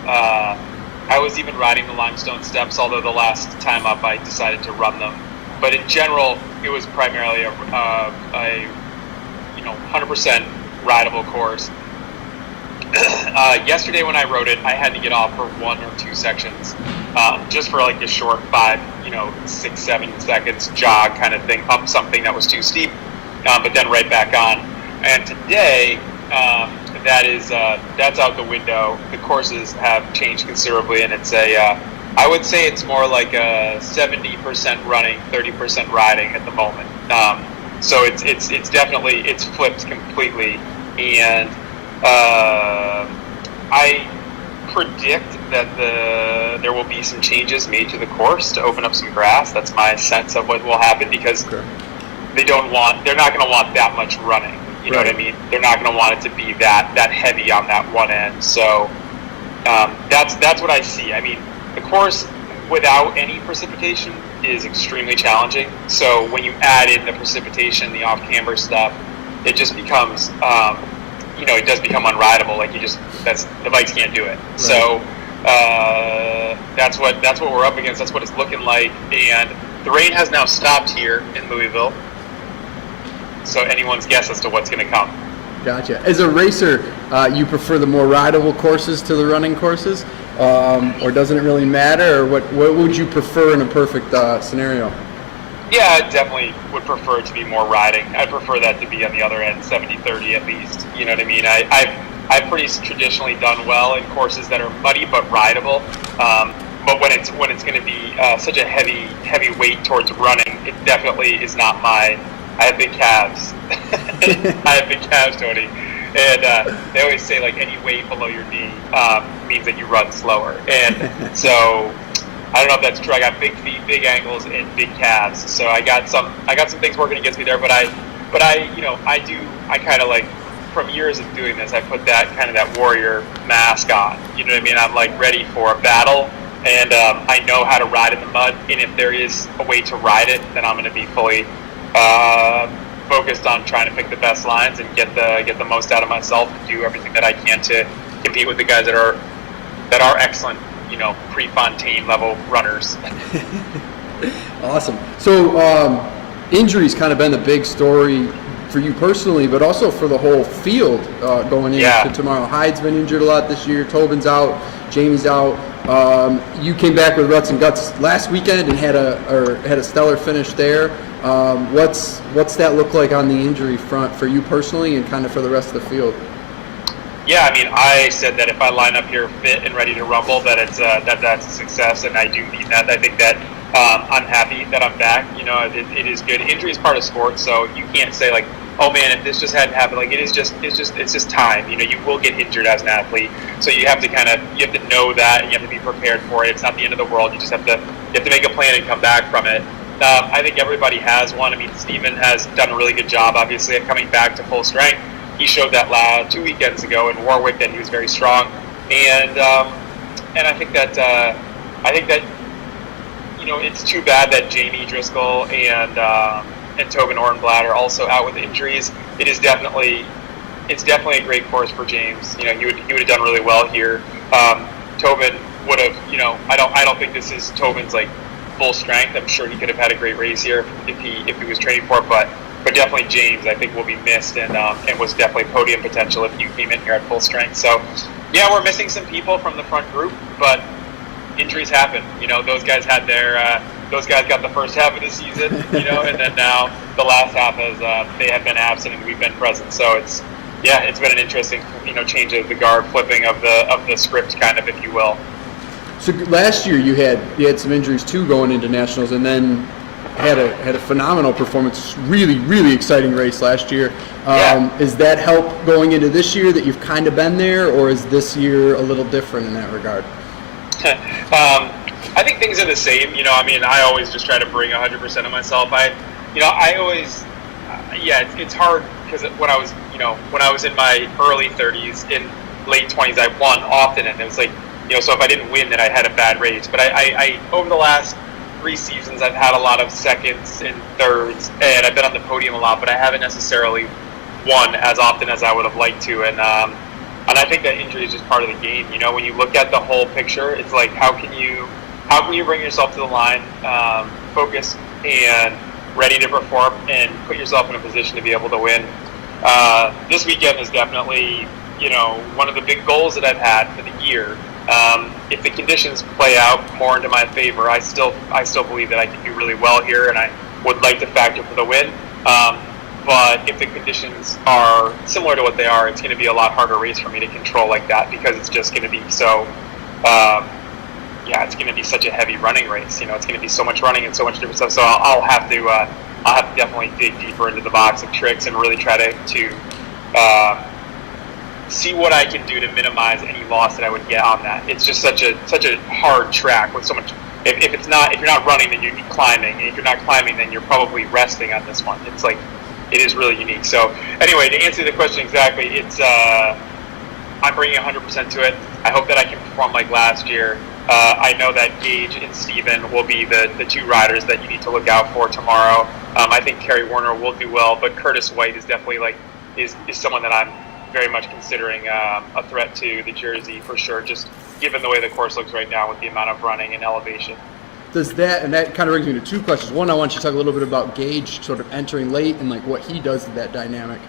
I was even riding the limestone steps, although the last time up I decided to run them. But in general, it was primarily a 100% rideable course. Yesterday when I rode it, I had to get off for 1 or 2 sections, just for like a short 5, 6, 7 seconds jog kind of thing, up something that was too steep, but then right back on. And today, that's out the window. The courses have changed considerably, and it's I would say it's more like a 70% running, 30% riding at the moment. So it's definitely flipped completely, and I predict that there will be some changes made to the course to open up some grass. That's my sense of what will happen, because they're not going to want that much running. You know what I mean? They're not going to want it to be that heavy on that one end. So that's what I see. I mean, the course without any precipitation is extremely challenging. So when you add in the precipitation, the off-camber stuff, it just becomes, it does become unrideable. Like the bikes can't do it. Right. So that's what we're up against. That's what it's looking like. And the rain has now stopped here in Louisville. So anyone's guess as to what's going to come. Gotcha. As a racer, you prefer the more rideable courses to the running courses, or doesn't it really matter? Or what would you prefer in a perfect scenario? Yeah, I definitely would prefer it to be more riding. I prefer that to be on the other end, 70-30 at least. You know what I mean? I've pretty traditionally done well in courses that are muddy but rideable. But when it's going to be such a heavy weight towards running, it definitely is not my. I have big calves. I have big calves, Tony. And they always say, like, any weight below your knee means that you run slower. And so I don't know if that's true. I got big feet, big ankles, and big calves. So I got some things working against me there. But I kind of like, from years of doing this, I put that warrior mask on. You know what I mean? I'm like ready for a battle. And I know how to ride in the mud. And if there is a way to ride it, then I'm going to be fully focused on trying to pick the best lines and get the most out of myself and do everything that I can to compete with the guys that are excellent, pre-Fontaine level runners. Awesome. So injuries kind of been the big story for you personally, but also for the whole field going into tomorrow. Hyde's been injured a lot this year. Tobin's out. Jamie's out. You came back with ruts and guts last weekend and had a stellar finish there. What's that look like on the injury front for you personally and kind of for the rest of the field? Yeah, I mean, I said that if I line up here fit and ready to rumble, that it's that's a success, and I do mean that. I think that I'm happy that I'm back. You know, it is good. Injury is part of sports, so you can't say like, oh man, if this just hadn't happened. Like it's just time. You know, you will get injured as an athlete, so you have to know that, and you have to be prepared for it. It's not the end of the world. You just have to make a plan and come back from it. I think everybody has one. I mean, Steven has done a really good job, obviously, at coming back to full strength. He showed that 2 weekends ago in Warwick that he was very strong, and I think that you know, it's too bad that Jamie Driscoll and Tobin Orenblad are also out with injuries. It's definitely a great course for James. You know, he would have done really well here. Tobin would have, you know, I don't think this is Tobin's like full strength. I'm sure he could have had a great race here if he was training for it, but definitely James, I think, will be missed and was definitely podium potential if you came in here at full strength. So, yeah, we're missing some people from the front group, but injuries happen. You know, those guys got the first half of the season, you know, and then now the last half they have been absent and we've been present. So it's been an interesting, you know, change of the guard, flipping of the script, kind of, if you will. So last year you had some injuries too going into nationals, and then had a phenomenal performance. Really, really exciting race last year. Is that help going into this year that you've kind of been there, or is this year a little different in that regard? I think things are the same. You know, I mean, I always just try to bring 100% of myself. It's hard because when I was in my early 30s, in late 20s, I won often, and it was like, you know, so if I didn't win, then I had a bad race. But I over the last 3 seasons, I've had a lot of seconds and thirds, and I've been on the podium a lot, but I haven't necessarily won as often as I would have liked to. And I think that injury is just part of the game. You know, when you look at the whole picture, it's like, how can you bring yourself to the line, focused and ready to perform, and put yourself in a position to be able to win. This weekend is definitely, you know, one of the big goals that I've had for the year. If the conditions play out more into my favor, I still believe that I can do really well here, and I would like to factor for the win. But if the conditions are similar to what they are, it's going to be a lot harder race for me to control like that, because it's just going to be so, it's going to be such a heavy running race. You know, it's going to be so much running and so much different stuff. So I'll have to definitely dig deeper into the box of tricks and really try to see what I can do to minimize any loss that I would get on that. It's just such a hard track with so much. If you're not running, then you'd be climbing, and if you're not climbing, then you're probably resting on this one. It's like, it is really unique. So anyway, to answer the question exactly, it's I'm bringing 100% to it. I hope that I can perform like last year. I know that Gage and Steven will be the two riders that you need to look out for tomorrow. I think Kerry Warner will do well, but Curtis White is definitely is someone that I'm very much considering a threat to the jersey for sure, just given the way the course looks right now with the amount of running and elevation. And that kind of brings me to 2 questions. One, I want you to talk a little bit about Gage sort of entering late and like what he does to that dynamic.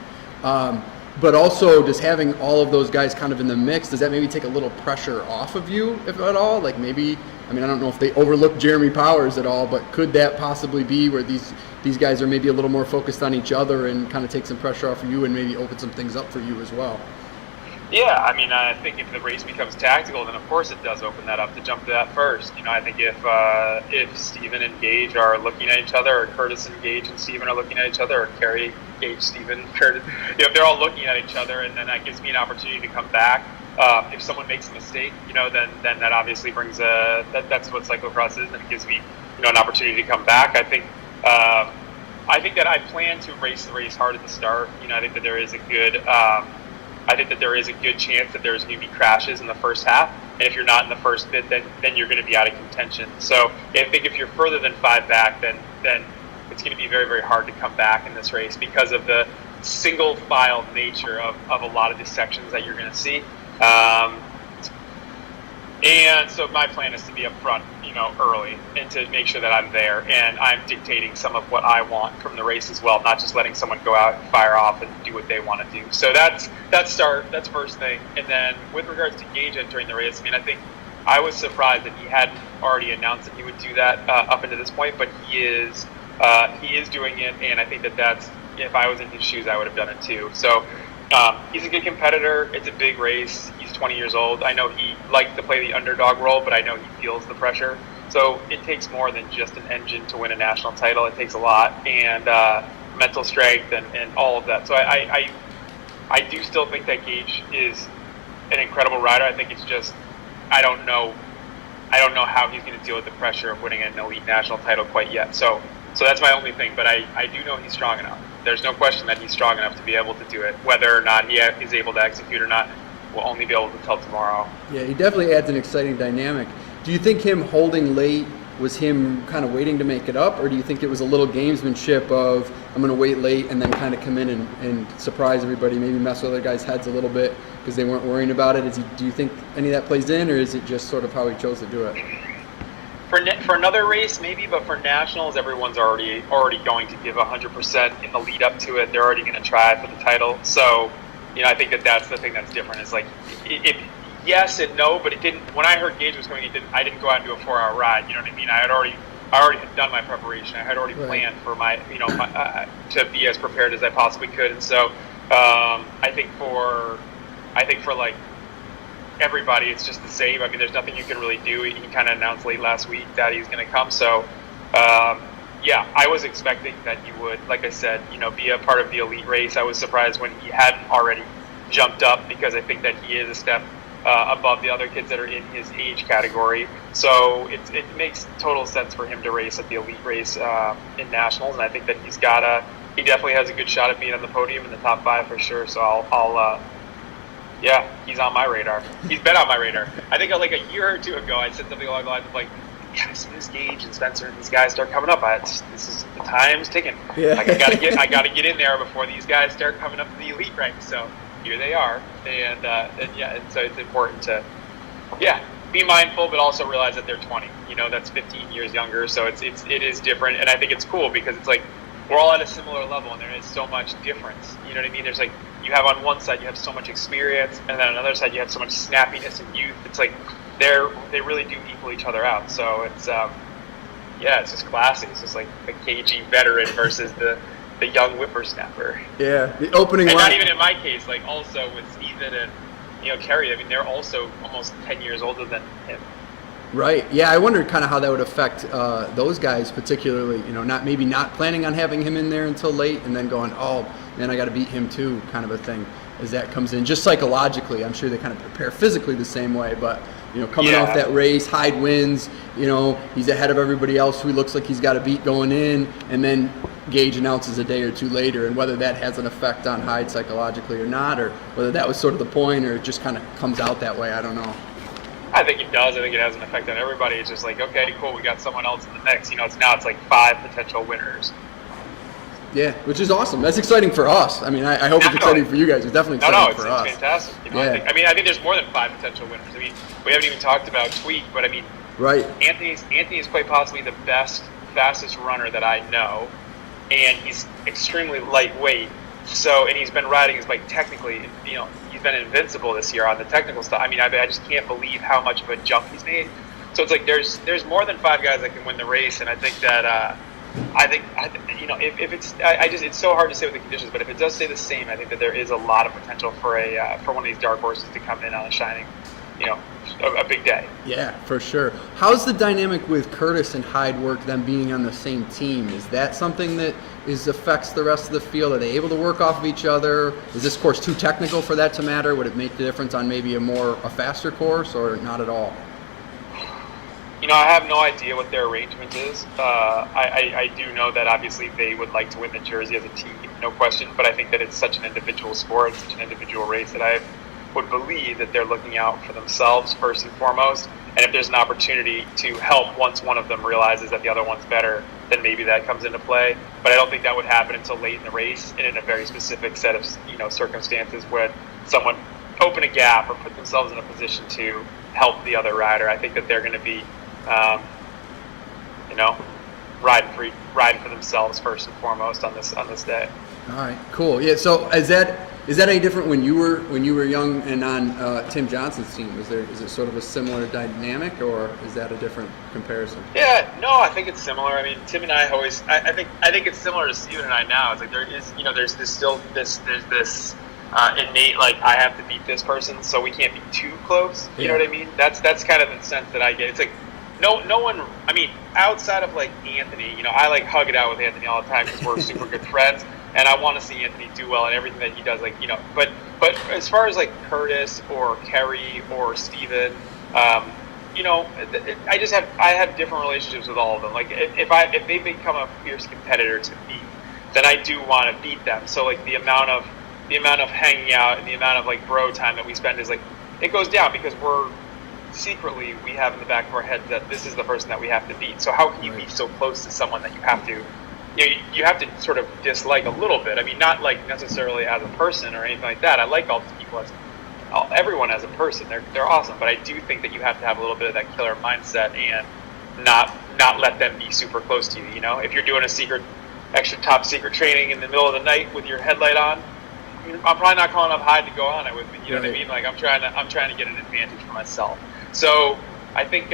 But also, just having all of those guys kind of in the mix, does that maybe take a little pressure off of you, if at all? Like maybe, I mean, I don't know if they overlook Jeremy Powers at all, but could that possibly be where these guys are maybe a little more focused on each other and kind of take some pressure off of you and maybe open some things up for you as well? Yeah, I mean, I think if the race becomes tactical, then of course it does open that up to jump to that first. You know, I think if Steven and Gage are looking at each other, or Curtis and Gage and Steven are looking at each other, or Kerry, Gage, Steven, Curtis, you know, if they're all looking at each other, and then that gives me an opportunity to come back. If someone makes a mistake, you know, then that obviously brings that's what cyclocross is, and it gives me, you know, an opportunity to come back. I think that I plan to race the race hard at the start. You know, I think that there is a good chance that there's going to be crashes in the first half, and if you're not in the first bit, then you're going to be out of contention. So I think if you're further than 5 back, then it's going to be very, very hard to come back in this race because of the single file nature of a lot of the sections that you're going to see. And so my plan is to be up front, early, and to make sure that I'm there and I'm dictating some of what I want from the race as well, not just letting someone go out and fire off and do what they want to do. So that's first thing. And then with regards to Gage entering the race, I think I was surprised that he hadn't already announced that he would do that up until this point, but he is doing it, and I think that's, if I was in his shoes, I would have done it too. So he's a good competitor. It's a big race. He's 20 years old. I know he likes to play the underdog role, but I know he feels the pressure. So it takes more than just an engine to win a national title. It takes a lot, and mental strength and all of that. So I do still think that Gage is an incredible rider. I think it's just I don't know how he's going to deal with the pressure of winning an elite national title quite yet. So that's my only thing. But I do know he's strong enough. There's no question that he's strong enough to be able to do it. Whether or not he is able to execute or not, we'll only be able to tell tomorrow. Yeah, he definitely adds an exciting dynamic. Do you think him holding late was him kind of waiting to make it up, or do you think it was a little gamesmanship of I'm going to wait late and then kind of come in and surprise everybody, maybe mess with other guys' heads a little bit because they weren't worrying about it? Do you think any of that plays in, or is it just sort of how he chose to do it? For another race, maybe, but for nationals, everyone's already going to give 100% in the lead up to it. They're already going to try for the title. So, I think that's the thing that's different. Is like, yes and no, but it didn't. When I heard Gage was coming, I didn't go out and do a 4-hour ride. You know what I mean? I already had done my preparation. I had already planned for my, to be as prepared as I possibly could. And so, I think for like everybody, it's just the same. There's nothing you can really do. He kind of announced late last week that he's going to come. So, yeah, I was expecting that he would, like I said, be a part of the elite race. I was surprised when he hadn't already jumped up, because I think that he is a step above the other kids that are in his age category. So it makes total sense for him to race at the elite race in nationals, and I think that he definitely has a good shot at being on the podium in the top 5 for sure. So yeah, he's on my radar. He's been on my radar. I think like a year or two ago, I said something along the lines of like, yeah, as soon as Gage and Spencer and these guys start coming up, the time's ticking. Yeah. Like I gotta get in there before these guys start coming up to the elite ranks. So here they are, and so it's important to, be mindful, but also realize that they're 20. That's 15 years younger, so it is different, and I think it's cool because it's like we're all at a similar level, and there is so much difference. You know what I mean? There's like, you have on one side you have so much experience, and then on another side you have so much snappiness and youth. It's like they really do equal each other out. So it's it's just classy. It's just like a cagey veteran versus the young whippersnapper. Yeah, the opening and line. Not even in my case, like also with Steven and Kerry. They're also almost 10 years older than him. Right. Yeah, I wondered kind of how that would affect those guys, particularly. Not planning on having him in there until late, and then going, oh man, I got to beat him too, kind of a thing. As that comes in, just psychologically, I'm sure they kind of prepare physically the same way, but coming off that race, Hyde wins. He's ahead of everybody else who looks like he's got a beat going in, and then Gage announces a day or two later, and whether that has an effect on Hyde psychologically or not, or whether that was sort of the point, or it just kind of comes out that way, I don't know. I think it does. I think it has an effect on everybody. It's just like, okay, cool, we got someone else in the mix. It's like 5 potential winners. Yeah, which is awesome. That's exciting for us. I hope it's exciting for you guys. It's definitely exciting for us. It's fantastic. I think there's more than 5 potential winners. We haven't even talked about Tweak, but right. Anthony is quite possibly the fastest runner that I know, and he's extremely lightweight. So, and he's been riding his bike technically. He's been invincible this year on the technical stuff. I just can't believe how much of a jump he's made. So it's like there's more than 5 guys that can win the race, and I think that if it's so hard to say with the conditions, but if it does stay the same, I think that there is a lot of potential for one of these dark horses to come in on a shining, a big day. Yeah, for sure. How's the dynamic with Curtis and Hyde work, them being on the same team? Is that something that affects the rest of the field? Are they able to work off of each other? Is this course too technical for that to matter? Would it make the difference on maybe a faster course, or not at all? I have no idea what their arrangement is. I do know that obviously they would like to win the Jersey as a team, no question, but I think that it's such an individual sport, it's such an individual race that I would believe that they're looking out for themselves first and foremost, and if there's an opportunity to help once one of them realizes that the other one's better, then maybe that comes into play. But I don't think that would happen until late in the race and in a very specific set of circumstances when someone open a gap or put themselves in a position to help the other rider. I think that they're going to be, riding for themselves first and foremost on this day. All right, cool. Yeah. So is that any different when you were young and on Tim Johnson's team? Is it sort of a similar dynamic, or is that a different comparison? Yeah, no, I think it's similar. I mean, Tim and I always, I think it's similar to Steven and I now. It's like there is, there's this innate, like, I have to beat this person, so we can't be too close. You know what I mean? That's kind of the sense that I get. It's like no one. I mean, outside of like Anthony, I like hug it out with Anthony all the time because we're super good friends. And I want to see Anthony do well in everything that he does, but as far as like Curtis or Kerry or Steven, I have different relationships with all of them. Like if they become a fierce competitor to me, then I do want to beat them. So like the amount of hanging out and the amount of like bro time that we spend is like, it goes down because we have in the back of our head that this is the person that we have to beat. So how can you be so close to someone that you have to you have to sort of dislike a little bit. I mean, not like necessarily as a person or anything like that. I like all these people everyone as a person. They're awesome, but I do think that you have to have a little bit of that killer mindset and not let them be super close to you. If you're doing a extra top secret training in the middle of the night with your headlight on, I'm probably not calling up Hyde to go on it with me. You know what I mean? Like I'm trying to get an advantage for myself. So I think.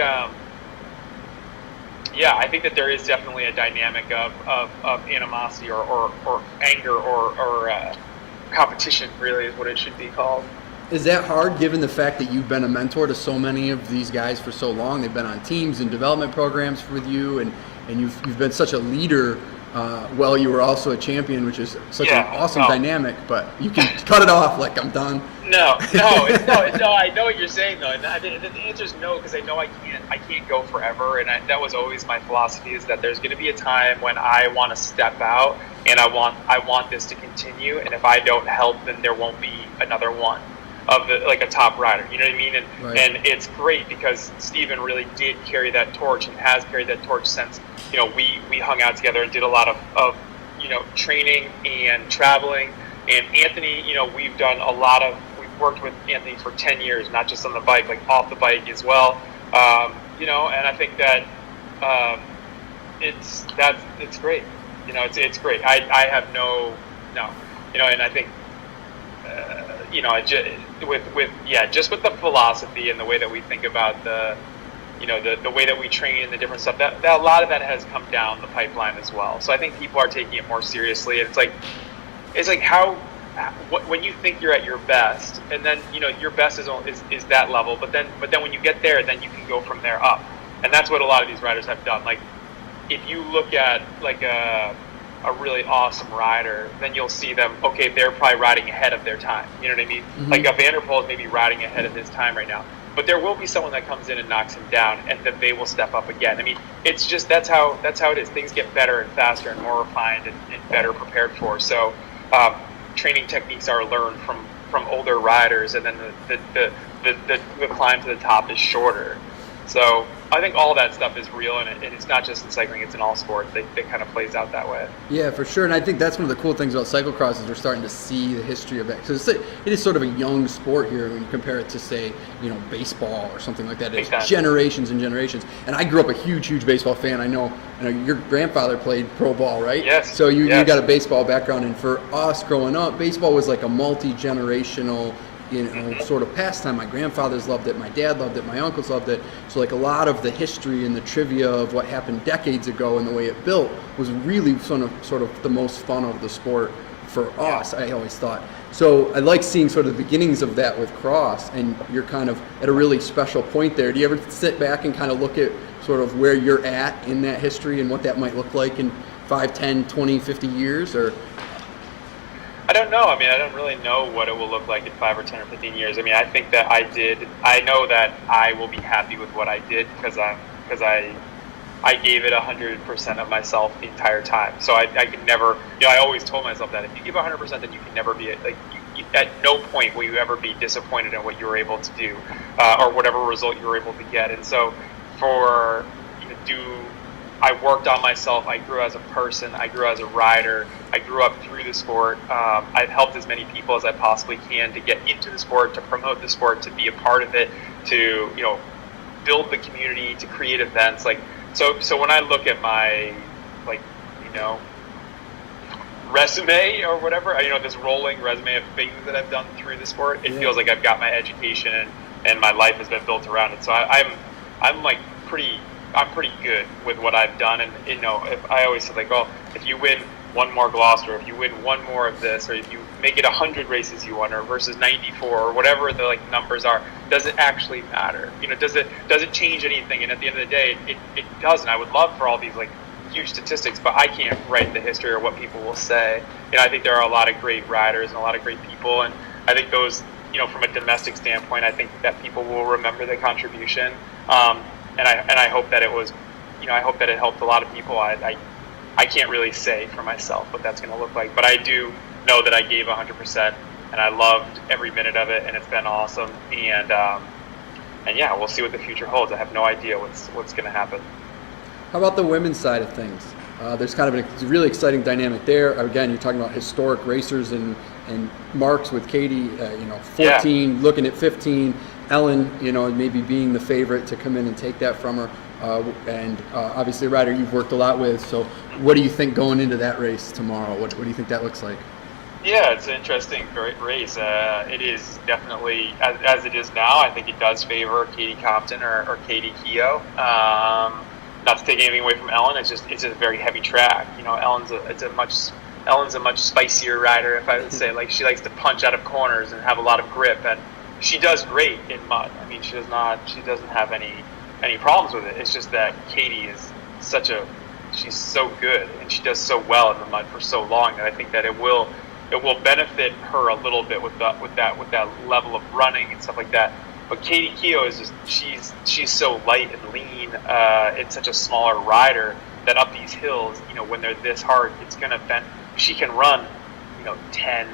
I think that there is definitely a dynamic of animosity or anger or competition, really, is what it should be called. Is that hard, given the fact that you've been a mentor to so many of these guys for so long? They've been on teams and development programs with you, and you've been such a leader. Well, you were also a champion, which is such an awesome dynamic. But you can cut it off like I'm done. No. I know what you're saying though, and the answer is no, because I know I can't go forever, and that was always my philosophy, is that there's going to be a time when I want to step out, and I want this to continue, and if I don't help, then there won't be another one of a top rider. You know what I mean? And it's great because Steven really did carry that torch and has carried that torch since we hung out together and did a lot of training and traveling. And Anthony, we've worked with Anthony for 10 years, not just on the bike, like off the bike as well. And I think that it's great. It's great. I have no, and I think, just with the philosophy and the way that we think about the way that we train and the different stuff, that a lot of that has come down the pipeline as well. So I think people are taking it more seriously. And it's like how when you think you're at your best, and then your best is that level, but then when you get there, then you can go from there up, and that's what a lot of these riders have done. Like if you look at like a really awesome rider, then you'll see them, okay, they're probably riding ahead of their time. You know what I mean? Mm-hmm. Like a Vanderpool is maybe riding ahead of his time right now, but there will be someone that comes in and knocks him down, and then they will step up again. I mean, it's just that's how it is. Things get better and faster and more refined and better prepared for. So training techniques are learned from older riders, and then the climb to the top is shorter. So I think all that stuff is real, and it's not just in cycling, it's in all sports. It kind of plays out that way. Yeah, for sure. And I think that's one of the cool things about cyclocross is we're starting to see the history of it. So it is sort of a young sport here when you compare it to, say, baseball or something like that. It's generations and generations. And I grew up a huge baseball fan. I know your grandfather played pro ball, right? Yes. So you got a baseball background. And for us growing up, baseball was like a multi-generational sort of pastime. My grandfathers loved it, my dad loved it, my uncles loved it. So like a lot of the history and the trivia of what happened decades ago and the way it built was really sort of the most fun of the sport for us, I always thought. So I like seeing sort of the beginnings of that with cross, and you're kind of at a really special point there. Do you ever sit back and kind of look at sort of where you're at in that history and what that might look like in 5, 10, 20, 50 years, or? I don't know. I mean, I don't really know what it will look like in 5 or 10 or 15 years. I mean, I think that I know that I will be happy with what I did because I gave it 100% of myself the entire time. So I can never, I always told myself that if you give 100%, then you can never be, at no point will you ever be disappointed in what you were able to do or whatever result you were able to get. And so for, I worked on myself. I grew as a person. I grew as a rider. I grew up through the sport. I've helped as many people as I possibly can to get into the sport, to promote the sport, to be a part of it, to build the community, to create events. So when I look at my resume or whatever, this rolling resume of things that I've done through the sport, it feels like I've got my education and my life has been built around it. So I'm pretty good with what I've done. And if I always say if you win one more Gloucester, if you win one more of this, or if you make it 100 races you won, or versus 94, or whatever the numbers are, does it actually matter? Does it change anything? And at the end of the day, it doesn't. I would love for all these huge statistics, but I can't write the history or what people will say. I think there are a lot of great riders and a lot of great people, and I think those, from a domestic standpoint, I think that people will remember the contribution. And I hope that it was, I hope that it helped a lot of people. I can't really say for myself what that's going to look like, but I do know that I gave 100%, and I loved every minute of it, and it's been awesome. And yeah, we'll see what the future holds. I have no idea what's going to happen. How about the women's side of things? There's kind of a really exciting dynamic there. Again, you're talking about historic racers and marks with Katie, 14, looking at 15. Ellen, maybe being the favorite to come in and take that from her. And obviously a rider you've worked a lot with. So what do you think going into that race tomorrow? What do you think that looks like? Yeah, it's an interesting race. It is definitely, as it is now, I think it does favor Katie Compton or Katie Keogh. Not to take anything away from Ellen, it's a very heavy track. Ellen's a much spicier rider, if I would say. She likes to punch out of corners and have a lot of grip, and she does great in mud. She doesn't have any problems with it. It's just that Katie is she's so good, and she does so well in the mud for so long that I think that it will benefit her a little bit with that level of running and stuff like that. But Katie Keogh is she's so light and lean, and such a smaller rider that up these hills, when they're this hard, she can run, 10,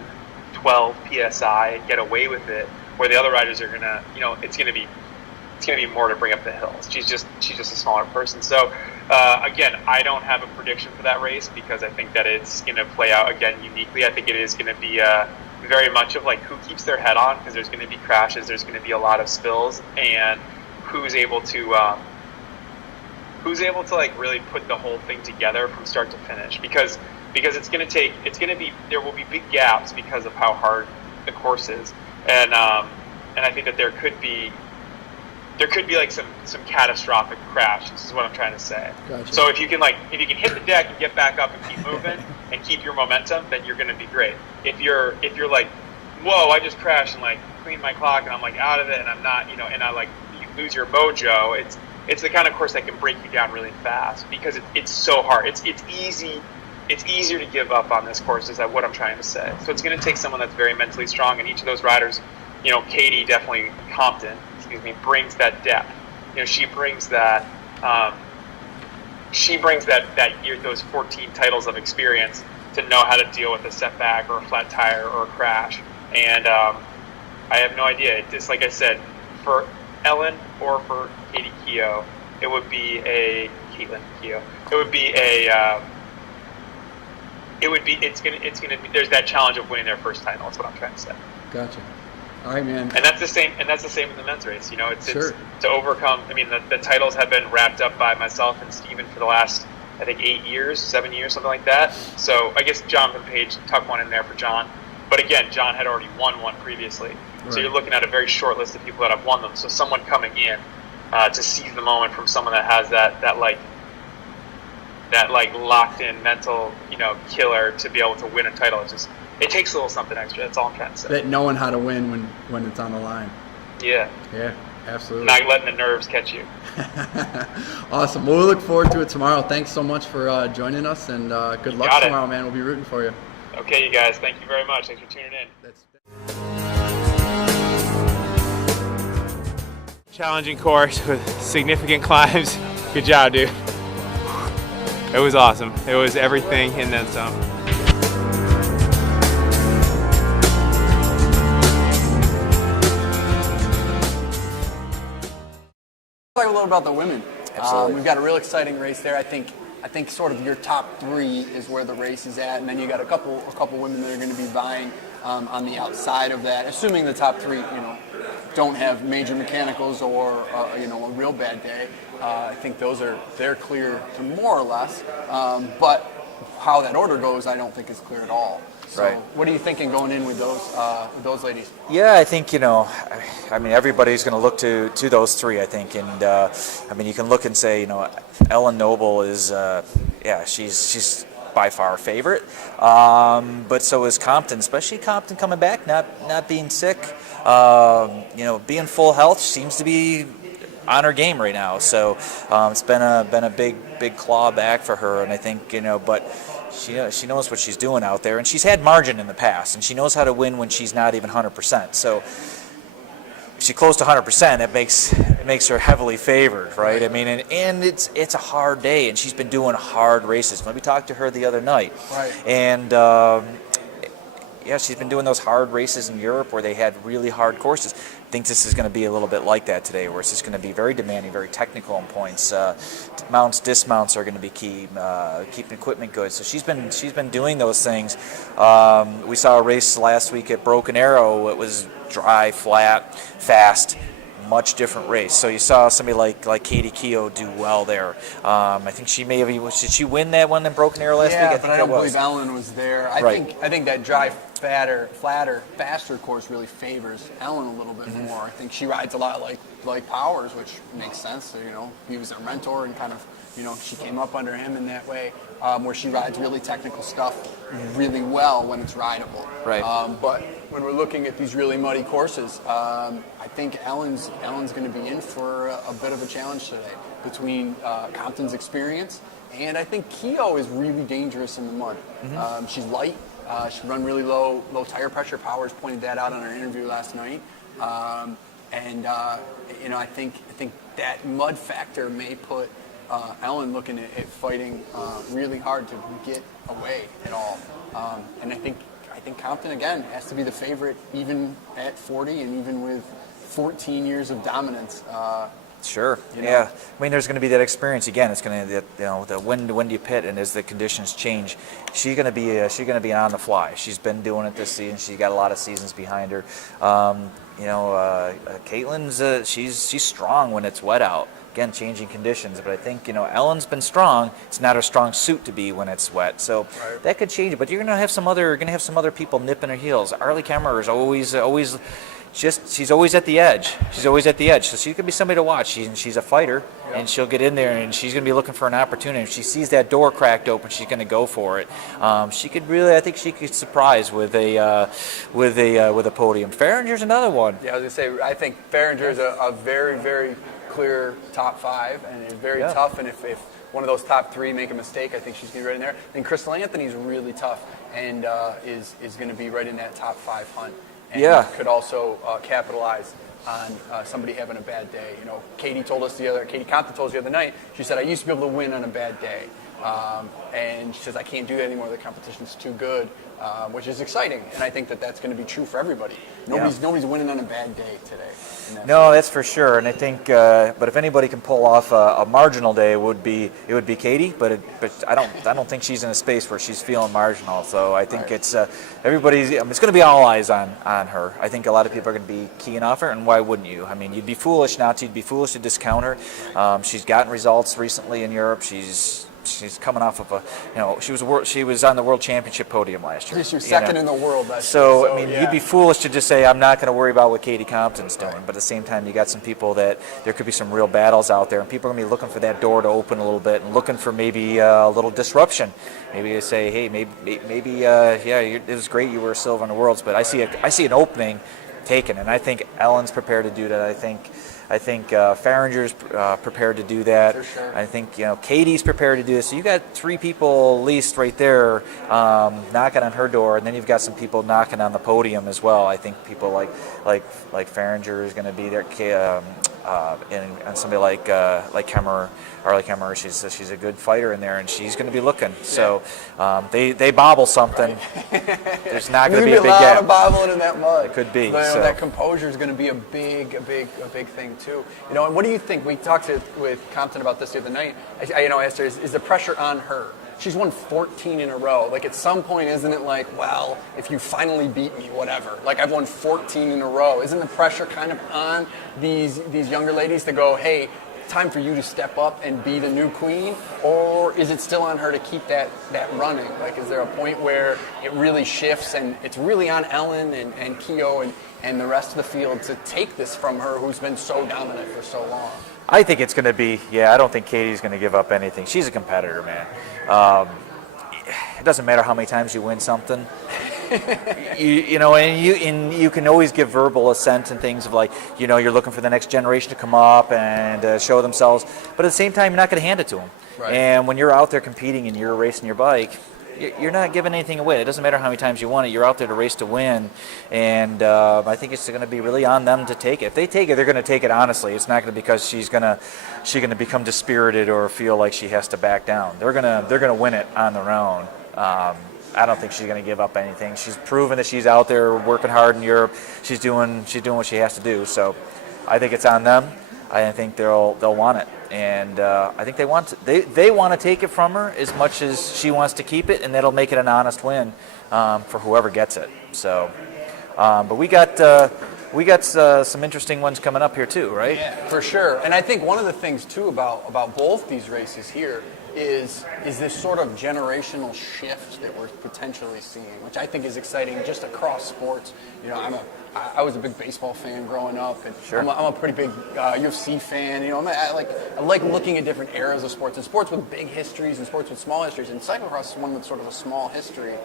12 PSI and get away with it, where the other riders are gonna, it's gonna be more to bring up the hills. She's just a smaller person. So again, I don't have a prediction for that race because I think that it's gonna play out again uniquely. I think it is gonna be very much of who keeps their head on, because there's going to be crashes, there's going to be a lot of spills, and who's able to really put the whole thing together from start to finish, because there will be big gaps because of how hard the course is, and I think that there could be some catastrophic crashes is what I'm trying to say. Gotcha. So if you can hit the deck and get back up and keep moving and keep your momentum, then you're going to be great. If you're like, whoa, I just crashed and cleaned my clock and I'm out of it and I'm not, and you lose your mojo. It's the kind of course that can break you down really fast because it's so hard. It's easier to give up on this course, is what I'm trying to say. So it's going to take someone that's very mentally strong, and each of those riders, Katie definitely, Compton, brings that depth. She brings that. Year, those 14 titles of experience to know how to deal with a setback or a flat tire or a crash. And I have no idea. Just like I said, for Ellen or for Katie Keogh, it would be a Caitlin Keogh. It would be a. It's gonna be. There's that challenge of winning their first title. That's what I'm trying to say. Gotcha. All right, man. And that's the same in the men's race. It's sure. To overcome. The titles have been wrapped up by myself and Steven for the last, I think, 7 years, something like that. So I guess Jonathan Page, tuck one in there for John. But again, John had already won one previously. Right. So you're looking at a very short list of people that have won them. So someone coming in to seize the moment from someone that has that locked in mental, killer to be able to win a title. It takes a little something extra. That's all I'm trying to say. That knowing how to win when it's on the line. Yeah. Yeah, absolutely. Not letting the nerves catch you. Awesome. Well, we look forward to it tomorrow. Thanks so much for joining us, and good luck tomorrow, man. We'll be rooting for you. Okay, you guys. Thank you very much. Thanks for tuning in. Challenging course with significant climbs. Good job, dude. It was awesome. It was everything and then some. Talk a little about the women. Absolutely. We've got a real exciting race there. I think sort of your top 3 is where the race is at, and then you got a couple women that are going to be vying on the outside of that, assuming the top 3, don't have major mechanicals or a real bad day. I think they're clear to more or less, but how that order goes, I don't think is clear at all. So Right. what are you thinking going in with those ladies? Yeah, I think, everybody's going to look to those 3, I think. And, you can look and say, Ellen Noble is, she's by far a favorite. But so is Compton, especially Compton coming back, not being sick. Being full health, seems to be on her game right now. So it's been a big claw back for her. And I think, but she knows what she's doing out there, and she's had margin in the past, and she knows how to win when she's not even 100%. So if she's close to 100%, it makes her heavily favored, right? I mean, and it's a hard day, and she's been doing hard races. Let me talk to her the other night, right? And she's been doing those hard races in Europe where they had really hard courses. I think this is going to be a little bit like that today, where it's just going to be very demanding, very technical in points. Mounts, dismounts are going to be key. Keeping equipment good. So she's been doing those things. We saw a race last week at Broken Arrow. It was dry, flat, fast. Much different race. So you saw somebody like Katie Keogh do well there. I think she may have even, did she win that one in Broken Arrow last week? I think I don't believe Ellen was there. I think that dry, flatter, faster course really favors Ellen a little bit more. I think she rides a lot like Powers, which makes sense. So, he was their mentor, and kind of, she came up under him in that way, where she rides really technical stuff really well when it's rideable. Right. But when we're looking at these really muddy courses, I think Ellen's going to be in for a bit of a challenge today between Compton's experience, and I think Keogh is really dangerous in the mud. She's light. She run really low tire pressure. Powers pointed that out on our interview last night. I think that mud factor may put Ellen looking at fighting really hard to get away at all. And I think Compton again has to be the favorite, even at 40 and even with 14 years of dominance. Sure. Yeah. I mean, there's going to be that experience again. It's going to, the when do you pit, and as the conditions change, she's going to be on the fly. She's been doing it this season. She's got a lot of seasons behind her. Caitlin's she's strong when it's wet out. Again, changing conditions, but I think Ellen's been strong. It's not her strong suit to be when it's wet, so that could change it. But you're going to have some other people nipping her heels. Arlie Kemmerer is always. She's always at the edge. So she could be somebody to watch. She's a fighter, and she'll get in there, and she's going to be looking for an opportunity. If she sees that door cracked open, she's going to go for it. She could really, I think, she could surprise with a podium. Farringer's another one. Yeah, I was going to say, I think Farringer's a very, very clear top 5, and it's very tough. And if one of those top 3 make a mistake, I think she's going to be right in there. And Crystal Anthony's really tough, and is going to be right in that top 5 hunt. And could also capitalize on somebody having a bad day. Katie Compton told us the other night, she said, I used to be able to win on a bad day. And she says, I can't do that anymore. The competition's too good, which is exciting. And I think that's going to be true for everybody. Nobody's winning on a bad day today. No, that's for sure. And I think, but if anybody can pull off a marginal day, it would be Katie. But I don't think she's in a space where she's feeling marginal. So I think it's everybody's. It's going to be all eyes on her. I think a lot of people are going to be keying off her, and why wouldn't you? I mean, you'd be foolish not to. You'd be foolish to discount her. She's gotten results recently in Europe. She's coming off of she was on the World Championship podium last year. She was second in the world. So you'd be foolish to just say, I'm not going to worry about what Katie Compton's doing. But at the same time, you got some people that there could be some real battles out there, and people are going to be looking for that door to open a little bit and looking for maybe a little disruption. Maybe they say, hey, maybe it was great you were silver in the Worlds, but I see an opening taken, and I think Ellen's prepared to do that. I think Farringer's prepared to do that. For sure. I think Katie's prepared to do this. So you got 3 people at least right there knocking on her door, and then you've got some people knocking on the podium as well. I think people like Farringer is going to be there. and somebody like Kemmer, Harley Kemmer, she's a good fighter in there, and she's going to be looking. So they bobble something. There's not going to be a big gap. There's a lot of bobbling in that mud. It could be. But, so. That composure is going to be a big thing too. And what do you think? We talked with Compton about this the other night. I asked her, is the pressure on her? She's won 14 in a row. Like, at some point, isn't it like, well, if you finally beat me, whatever. Like, I've won 14 in a row. Isn't the pressure kind of on these younger ladies to go, hey, time for you to step up and be the new queen? Or is it still on her to keep that running? Like, is there a point where it really shifts and it's really on Ellen and Keo and the rest of the field to take this from her, who's been so dominant for so long? I think it's going to be, I don't think Katie's going to give up anything. She's a competitor, man. It doesn't matter how many times you win something. And you can always give verbal assent and things of like, you're looking for the next generation to come up and show themselves. But at the same time, you're not going to hand it to them. Right. And when you're out there competing and you're racing your bike, you're not giving anything away. It doesn't matter how many times you won it. You're out there to race to win, and I think it's going to be really on them to take it. If they take it, they're going to take it honestly. It's not going to be because she's going to become dispirited or feel like she has to back down. They're going to win it on their own. I don't think she's going to give up anything. She's proven that she's out there working hard in Europe. She's doing what she has to do. So I think it's on them. I think they'll want it, and I think they want to take it from her as much as she wants to keep it, and that'll make it an honest win for whoever gets it. So, but we got some interesting ones coming up here too, right? Yeah, for sure. And I think one of the things too about both these races here is this sort of generational shift that we're potentially seeing, which I think is exciting just across sports. I was a big baseball fan growing up, and sure. I'm a pretty big UFC fan. I like looking at different eras of sports, and sports with big histories and sports with small histories. And cyclocross is one with sort of a small history,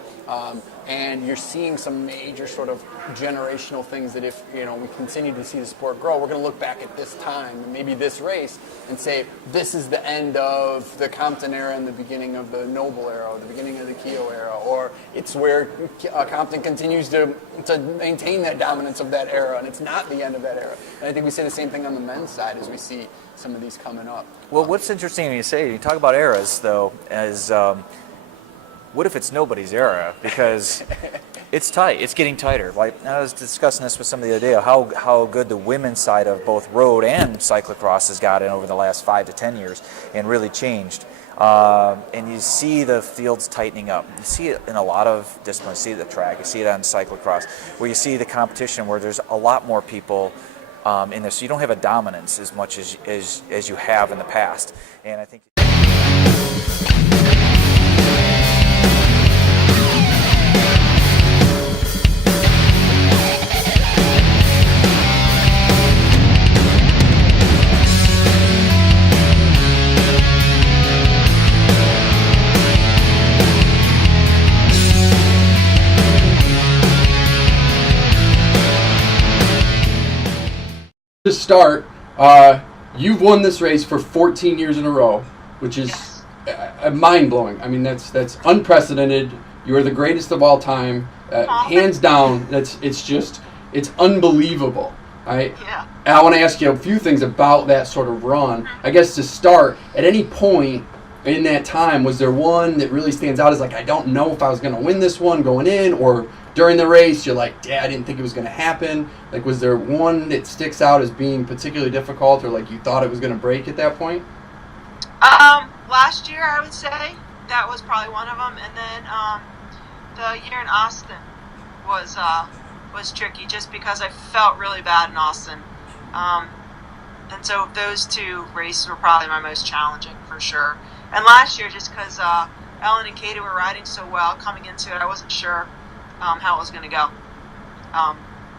and you're seeing some major sort of generational things that if we continue to see the sport grow, we're going to look back at this time, maybe this race, and say this is the end of the Compton era and the beginning of the Noble era, or the beginning of the Keo era, or it's where Compton continues to maintain that dominance of that era, and it's not the end of that era. And I think we say the same thing on the men's side as we see some of these coming up. Well, what's interesting when you talk about eras, though, is what if it's nobody's era? Because it's tight. It's getting tighter. Like I was discussing this with somebody the other day, how good the women's side of both road and cyclocross has gotten over the last 5 to 10 years and really changed. And you see the fields tightening up. You see it in a lot of disciplines. You see it at the track. You see it on cyclocross, where you see the competition where there's a lot more people in this. So you don't have a dominance as much as you have in the past. And I think. To start, you've won this race for 14 years in a row, which is mind-blowing. I mean, that's unprecedented. You are the greatest of all time, hands down. It's unbelievable. Right? Yeah. And I want to ask you a few things about that sort of run. I guess to start, at any point in that time, was there one that really stands out as like, I don't know if I was going to win this one going in, or during the race, you're like, I didn't think it was going to happen? Like, was there one that sticks out as being particularly difficult, or like you thought it was going to break at that point? Last year, I would say that was probably one of them, and then the year in Austin was tricky just because I felt really bad in Austin, and so those two races were probably my most challenging for sure. And last year, just because Ellen and Katie were riding so well coming into it, I wasn't sure how it was going to go.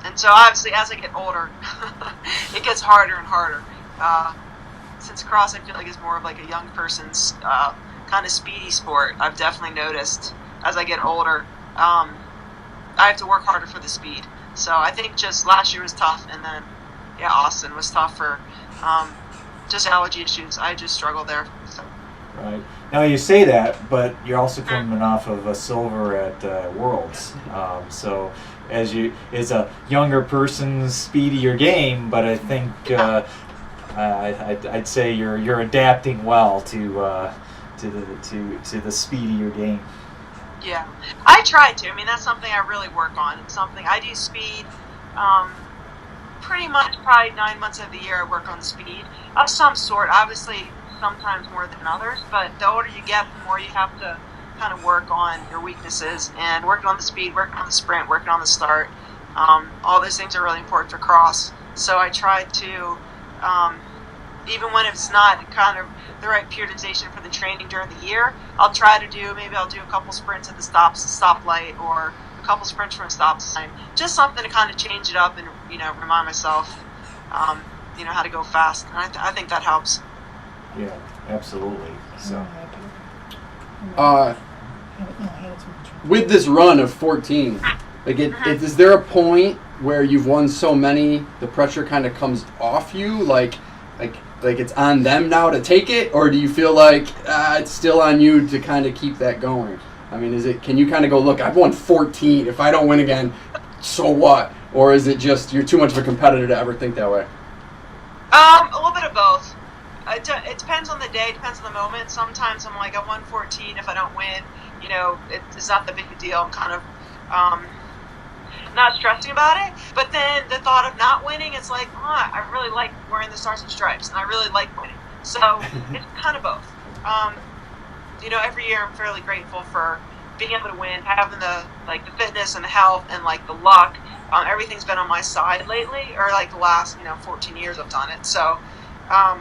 And so obviously as I get older, it gets harder and harder. Since cross I feel like is more of like a young person's kind of speedy sport, I've definitely noticed as I get older, I have to work harder for the speed. So I think just last year was tough, and then Austin was tough for just allergy issues. I just struggled there. So. Right. Now you say that, but you're also coming off of a silver at Worlds. So it's a younger person's speedier game, but I think I'd say you're adapting well to the speed of your game. Yeah, I try to. I mean, that's something I really work on. It's something I do speed. Pretty much, probably 9 months of the year, I work on speed of some sort. Obviously, sometimes more than others. But the older you get, the more you have to kind of work on your weaknesses and working on the speed, working on the sprint, working on the start. All those things are really important for cross. So I try to, even when it's not kind of the right periodization for the training during the year, I'll try to do, maybe I'll do a couple sprints at the stoplight, or a couple sprints from a stop sign. Just something to kind of change it up and, remind myself, how to go fast. And I think that helps. Yeah, absolutely. So. With this run of 14, is there a point where you've won so many, the pressure kind of comes off you, like it's on them now to take it, or do you feel like it's still on you to kind of keep that going? I mean, can you kind of go, look, I've won 14. If I don't win again, so what? Or is it just you're too much of a competitor to ever think that way? A little bit of both. It depends on the day, depends on the moment. Sometimes I'm like, I won 14. If I don't win, it's not the big deal. I'm kind of not stressing about it. But then the thought of not winning, it's like, I really like wearing the stars and stripes, and I really like winning. So it's kind of both. Every year I'm fairly grateful for being able to win, having the fitness and the health and the luck. Everything's been on my side lately, or the last 14 years I've done it. So I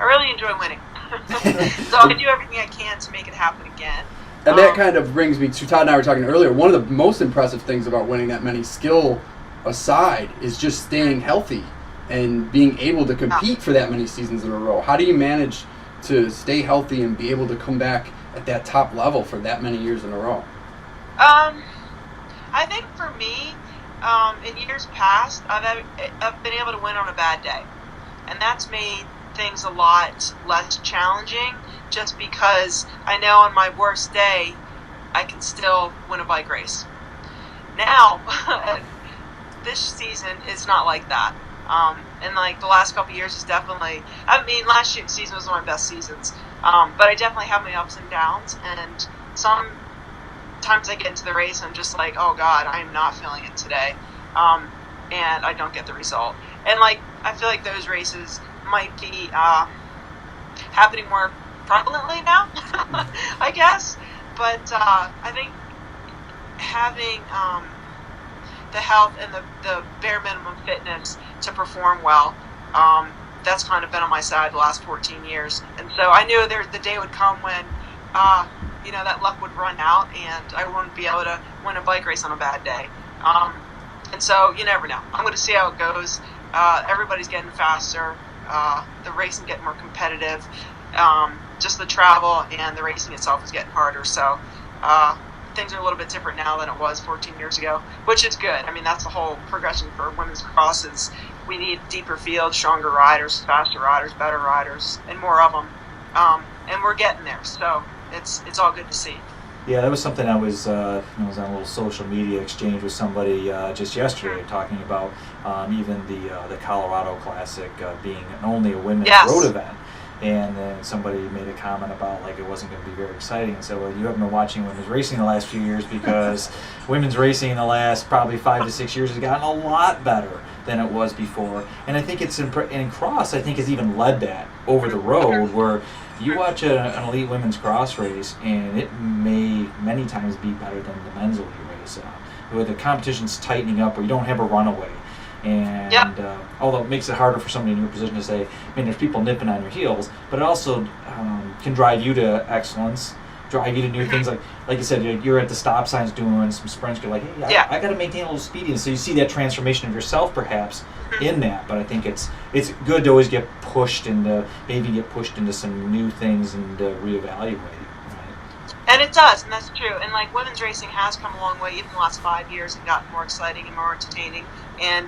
really enjoy winning. So I do everything I can to make it happen again. And that kind of brings me to, Todd and I were talking earlier, one of the most impressive things about winning that many, skill aside, is just staying healthy and being able to compete for that many seasons in a row. How do you manage to stay healthy and be able to come back at that top level for that many years in a row? I think for me, in years past, I've been able to win on a bad day. And that's made things a lot less challenging, just because I know on my worst day, I can still win a bike race. Now, this season is not like that. And the last couple of years is definitely, last year's season was one of my best seasons. But I definitely have my ups and downs, and sometimes I get into the race and I'm just like, oh God, I am not feeling it today. And I don't get the result. And I feel like those races might be happening more prevalently now, I guess. But I think having the health and the bare minimum fitness to perform well, that's kind of been on my side the last 14 years. And so I knew the day would come when that luck would run out and I wouldn't be able to win a bike race on a bad day. And so you never know. I'm going to see how it goes. Everybody's getting faster. The racing getting more competitive. Just the travel and the racing itself is getting harder. So things are a little bit different now than it was 14 years ago, which is good. That's the whole progression for women's cross is we need deeper fields, stronger riders, faster riders, better riders, and more of them. And we're getting there. So it's all good to see. Yeah, that was something I was on a little social media exchange with somebody just yesterday, talking about even the Colorado Classic being only a women's road event. And then somebody made a comment about it wasn't going to be very exciting. And said, well, you haven't been watching women's racing the last few years, because women's racing in the last probably 5 to 6 years has gotten a lot better than it was before. And I think it's in cross, I think has even led that over the road, where you watch an elite women's cross race and it may many times be better than the men's elite race, where the competition's tightening up, where you don't have a runaway. And although it makes it harder for somebody in your position to say, there's people nipping on your heels, but it also can drive you to excellence, drive you to new things. Like you said, you're at the stop signs doing some sprints. You're like, hey, I got to maintain a little speed. And so you see that transformation of yourself perhaps in that. But I think it's good to always get pushed into some new things and reevaluate. And it does, and that's true. And women's racing has come a long way, even the last 5 years, and gotten more exciting and more entertaining. And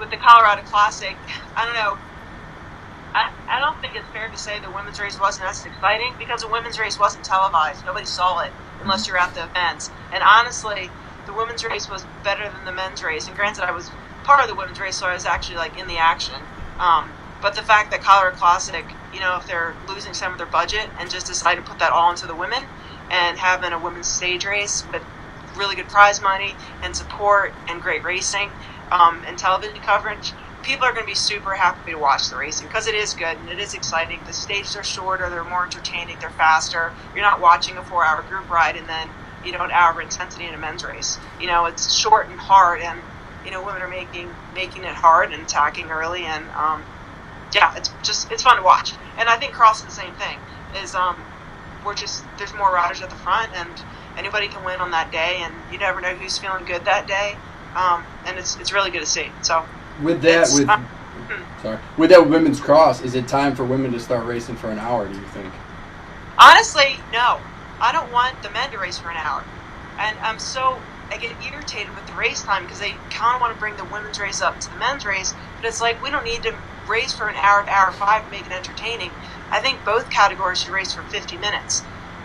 with the Colorado Classic, I don't know. I don't think it's fair to say the women's race wasn't as exciting, because the women's race wasn't televised. Nobody saw it unless you're at the events. And honestly, the women's race was better than the men's race. And granted, I was part of the women's race, so I was actually like in the action. But the fact that Colorado Classic, if they're losing some of their budget and just decide to put that all into the women and having a women's stage race with really good prize money and support and great racing and television coverage, people are going to be super happy to watch the racing because it is good and it is exciting. The stages are shorter, they're more entertaining, they're faster. You're not watching a 4-hour group ride and then an hour of intensity in a men's race. It's short and hard, and women are making it hard and attacking early, and it's fun to watch. And I think cross is the same thing. Is there's more riders at the front, and anybody can win on that day, and you never know who's feeling good that day, and it's really good to see. So with that women's cross, is it time for women to start racing for an hour? Do you think? Honestly, no. I don't want the men to race for an hour, and I get irritated with the race time because they kind of want to bring the women's race up to the men's race, but it's like we don't need to race for an hour to hour 5 to make it entertaining. I think both categories should race for 50 minutes,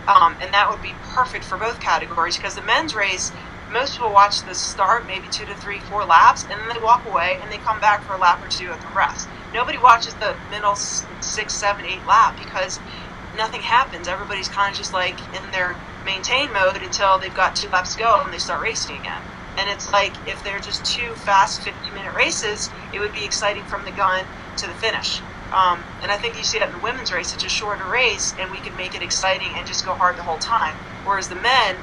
and that would be perfect for both categories because the men's race, most people watch the start, maybe 2 to 3, 4 laps, and then they walk away and they come back for a lap or 2 at the rest. Nobody watches the middle 6, 7, 8 lap because nothing happens. Everybody's kind of just like in their maintain mode until they've got 2 laps to go and they start racing again. And it's like if they're just 2 fast 50-minute races, it would be exciting from the gun to the finish. And I think you see that in the women's race. It's a shorter race and we can make it exciting and just go hard the whole time. Whereas the men,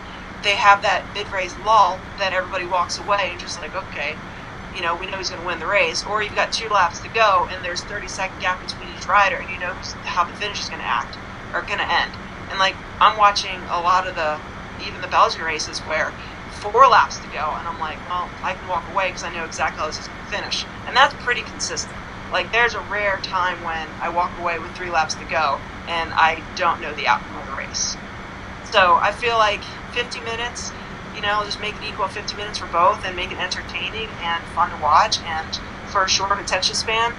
they have that mid-race lull that everybody walks away and just like, okay, we know he's going to win the race. Or you've got 2 laps to go and there's 30-second gap between each rider and you know how the finish is going to act or going to end. And like I'm watching a lot of even the Belgian races where 4 laps to go and I'm like, well, I can walk away because I know exactly how this is going to finish. And that's pretty consistent. Like there's a rare time when I walk away with 3 laps to go and I don't know the outcome of the race. So I feel like 50 minutes, just make it equal 50 minutes for both and make it entertaining and fun to watch and for a short attention span.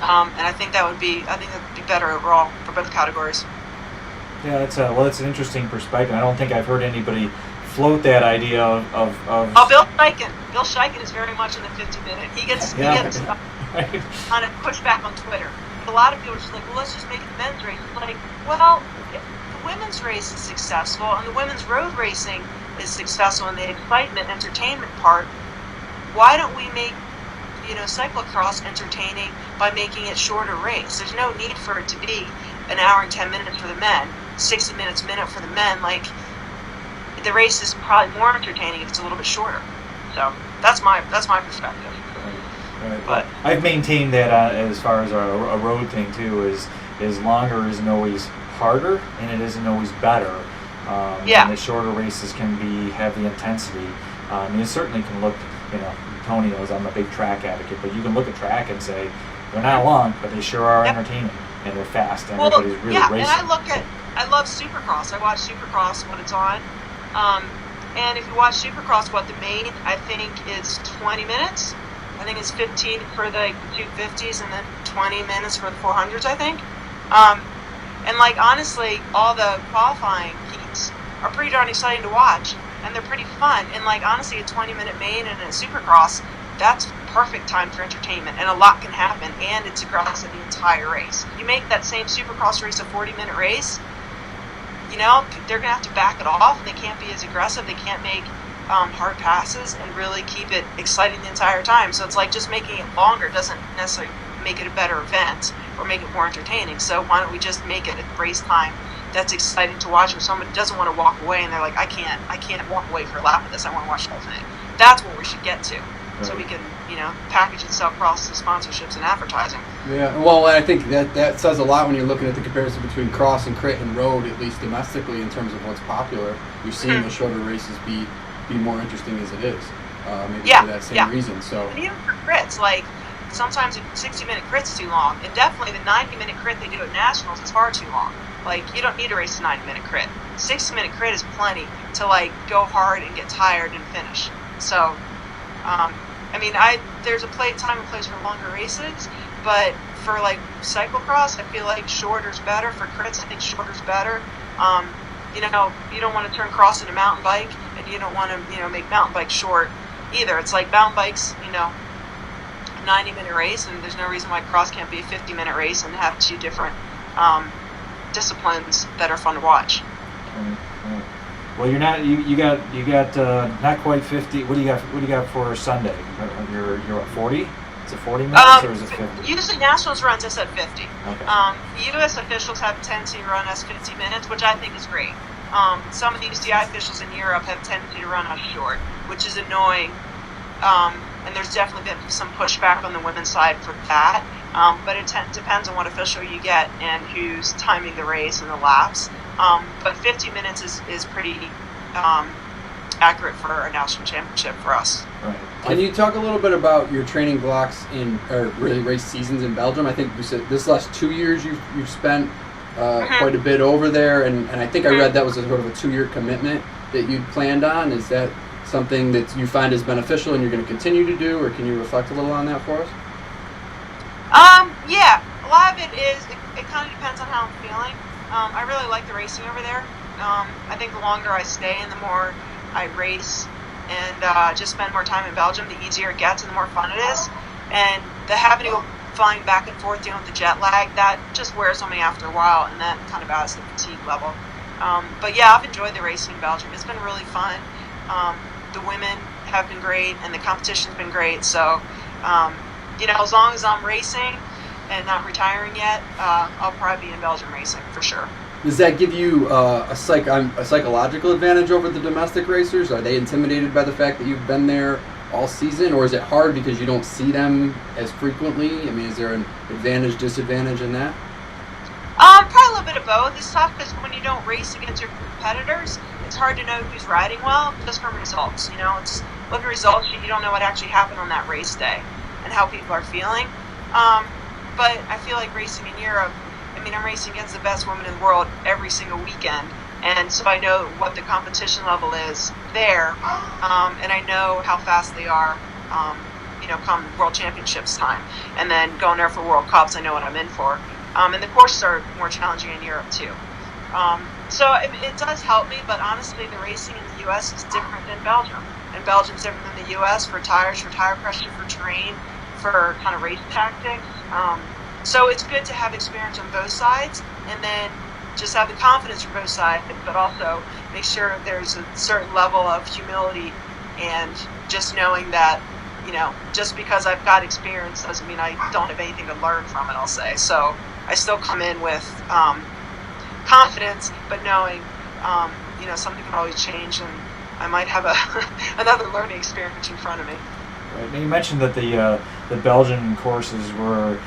And I think that would be better overall for both categories. Yeah, that's an interesting perspective. I don't think I've heard anybody float that idea of Oh, Bill Scheiken. Bill Scheiken is very much in the 50-minute. He gets kind of pushed back on Twitter. But a lot of people are just like, well, let's just make it the men's race. It's like, well, if the women's race is successful and the women's road racing is successful in the excitement, entertainment part, why don't we make cyclocross entertaining by making it shorter race? There's no need for it to be an hour and 10 minutes for the men, 60 minutes a minute for the men. Like the race is probably more entertaining if it's a little bit shorter. So that's my perspective. Right. But I've maintained that as far as a road thing too is longer isn't always harder and it isn't always better. And the shorter races can have the intensity. It certainly can look, Tony knows I'm a big track advocate, but you can look at track and say they're not long, but they sure are entertaining and they're fast and everybody's really racing. And I love Supercross. I watch Supercross when it's on. And if you watch Supercross, the main I think is 20 minutes. I think it's 15 for the 250s and then 20 minutes for the 400s, I think. And like honestly, all the qualifying heats are pretty darn exciting to watch, and they're pretty fun. And like honestly, a 20-minute main and a Supercross, that's perfect time for entertainment, and a lot can happen, and it's aggressive the entire race. You make that same Supercross race a 40-minute race, they're gonna have to back it off, and they can't be as aggressive. They can't make hard passes and really keep it exciting the entire time. So it's like just making it longer doesn't necessarily make it a better event or make it more entertaining. So why don't we just make it a race time that's exciting to watch, or somebody doesn't want to walk away and they're like, I can't walk away for a lap of this, I want to watch the whole thing. That's what we should get to. Right. So we can, package and sell cross sponsorships and advertising. Yeah, well, I think that says a lot when you're looking at the comparison between cross and crit and road, at least domestically, in terms of what's popular. You're seeing the shorter races be more interesting as it is, maybe for that same reason. So. And even for crits, like sometimes a 60-minute crit's too long, and definitely the 90-minute crit they do at Nationals is far too long. Like you don't need to race a 90-minute crit. 60-minute crit is plenty to like go hard and get tired and finish. So, there's a time and place for longer races, but for like cyclocross, I feel like shorter's better. For crits, I think shorter's better. You don't want to turn cross into mountain bike, and you don't want to, make mountain bike short either. It's like mountain bikes, 90-minute race, and there's no reason why cross can't be a 50-minute race and have two different disciplines that are fun to watch. Well, you're not. You got not quite 50. What do you got for Sunday? You're what, 40? Is it 40 minutes or is it 50? Usually Nationals runs us at 50. Okay. U.S. officials have a tendency to run us 50 minutes, which I think is great. Some of the UCI officials in Europe have a tendency to run us short, which is annoying. And there's definitely been some pushback on the women's side for that. But it depends on what official you get and who's timing the race and the laps. But 50 minutes is pretty accurate for a national championship for us. Right. Can you talk a little bit about your training blocks or really race seasons in Belgium? I think you said this last 2 years you've spent quite a bit over there, and I think I read that was a sort of a 2-year commitment that you'd planned on. Is that something that you find is beneficial and you're going to continue to do, or can you reflect a little on that for us? Yeah, a lot of it is, it kind of depends on how I'm feeling. I really like the racing over there. I think the longer I stay and the more I race and just spend more time in Belgium, the easier it gets and the more fun it is. And the having to go flying back and forth dealing with the jet lag, that just wears on me after a while, and that kind of adds to the fatigue level. But yeah, I've enjoyed the racing in Belgium. It's been really fun. The women have been great, and the competition's been great. So, as long as I'm racing and not retiring yet, I'll probably be in Belgium racing for sure. Does that give you a psychological advantage over the domestic racers? Are they intimidated by the fact that you've been there all season, or is it hard because you don't see them as frequently? I mean, is there an advantage, disadvantage in that? Probably a little bit of both. It's tough because when you don't race against your competitors, it's hard to know who's riding well just from results. It's look at results, you don't know what actually happened on that race day and how people are feeling. But I feel like racing in Europe, I'm racing against the best women in the world every single weekend, and so I know what the competition level is there, and I know how fast they are, come World Championships time, and then going there for World Cups, I know what I'm in for. And the courses are more challenging in Europe too. So it does help me, but honestly, the racing in the U.S. is different than Belgium. And Belgium's different than the U.S. for tires, for tire pressure, for terrain, for kind of race tactics. So it's good to have experience on both sides, and then just have the confidence from both sides, but also make sure there's a certain level of humility and just knowing that, just because I've got experience doesn't mean I don't have anything to learn from it, I'll say. So I still come in with confidence, but knowing, something can always change, and I might have another learning experience in front of me. Right. Now you mentioned that the Belgian courses were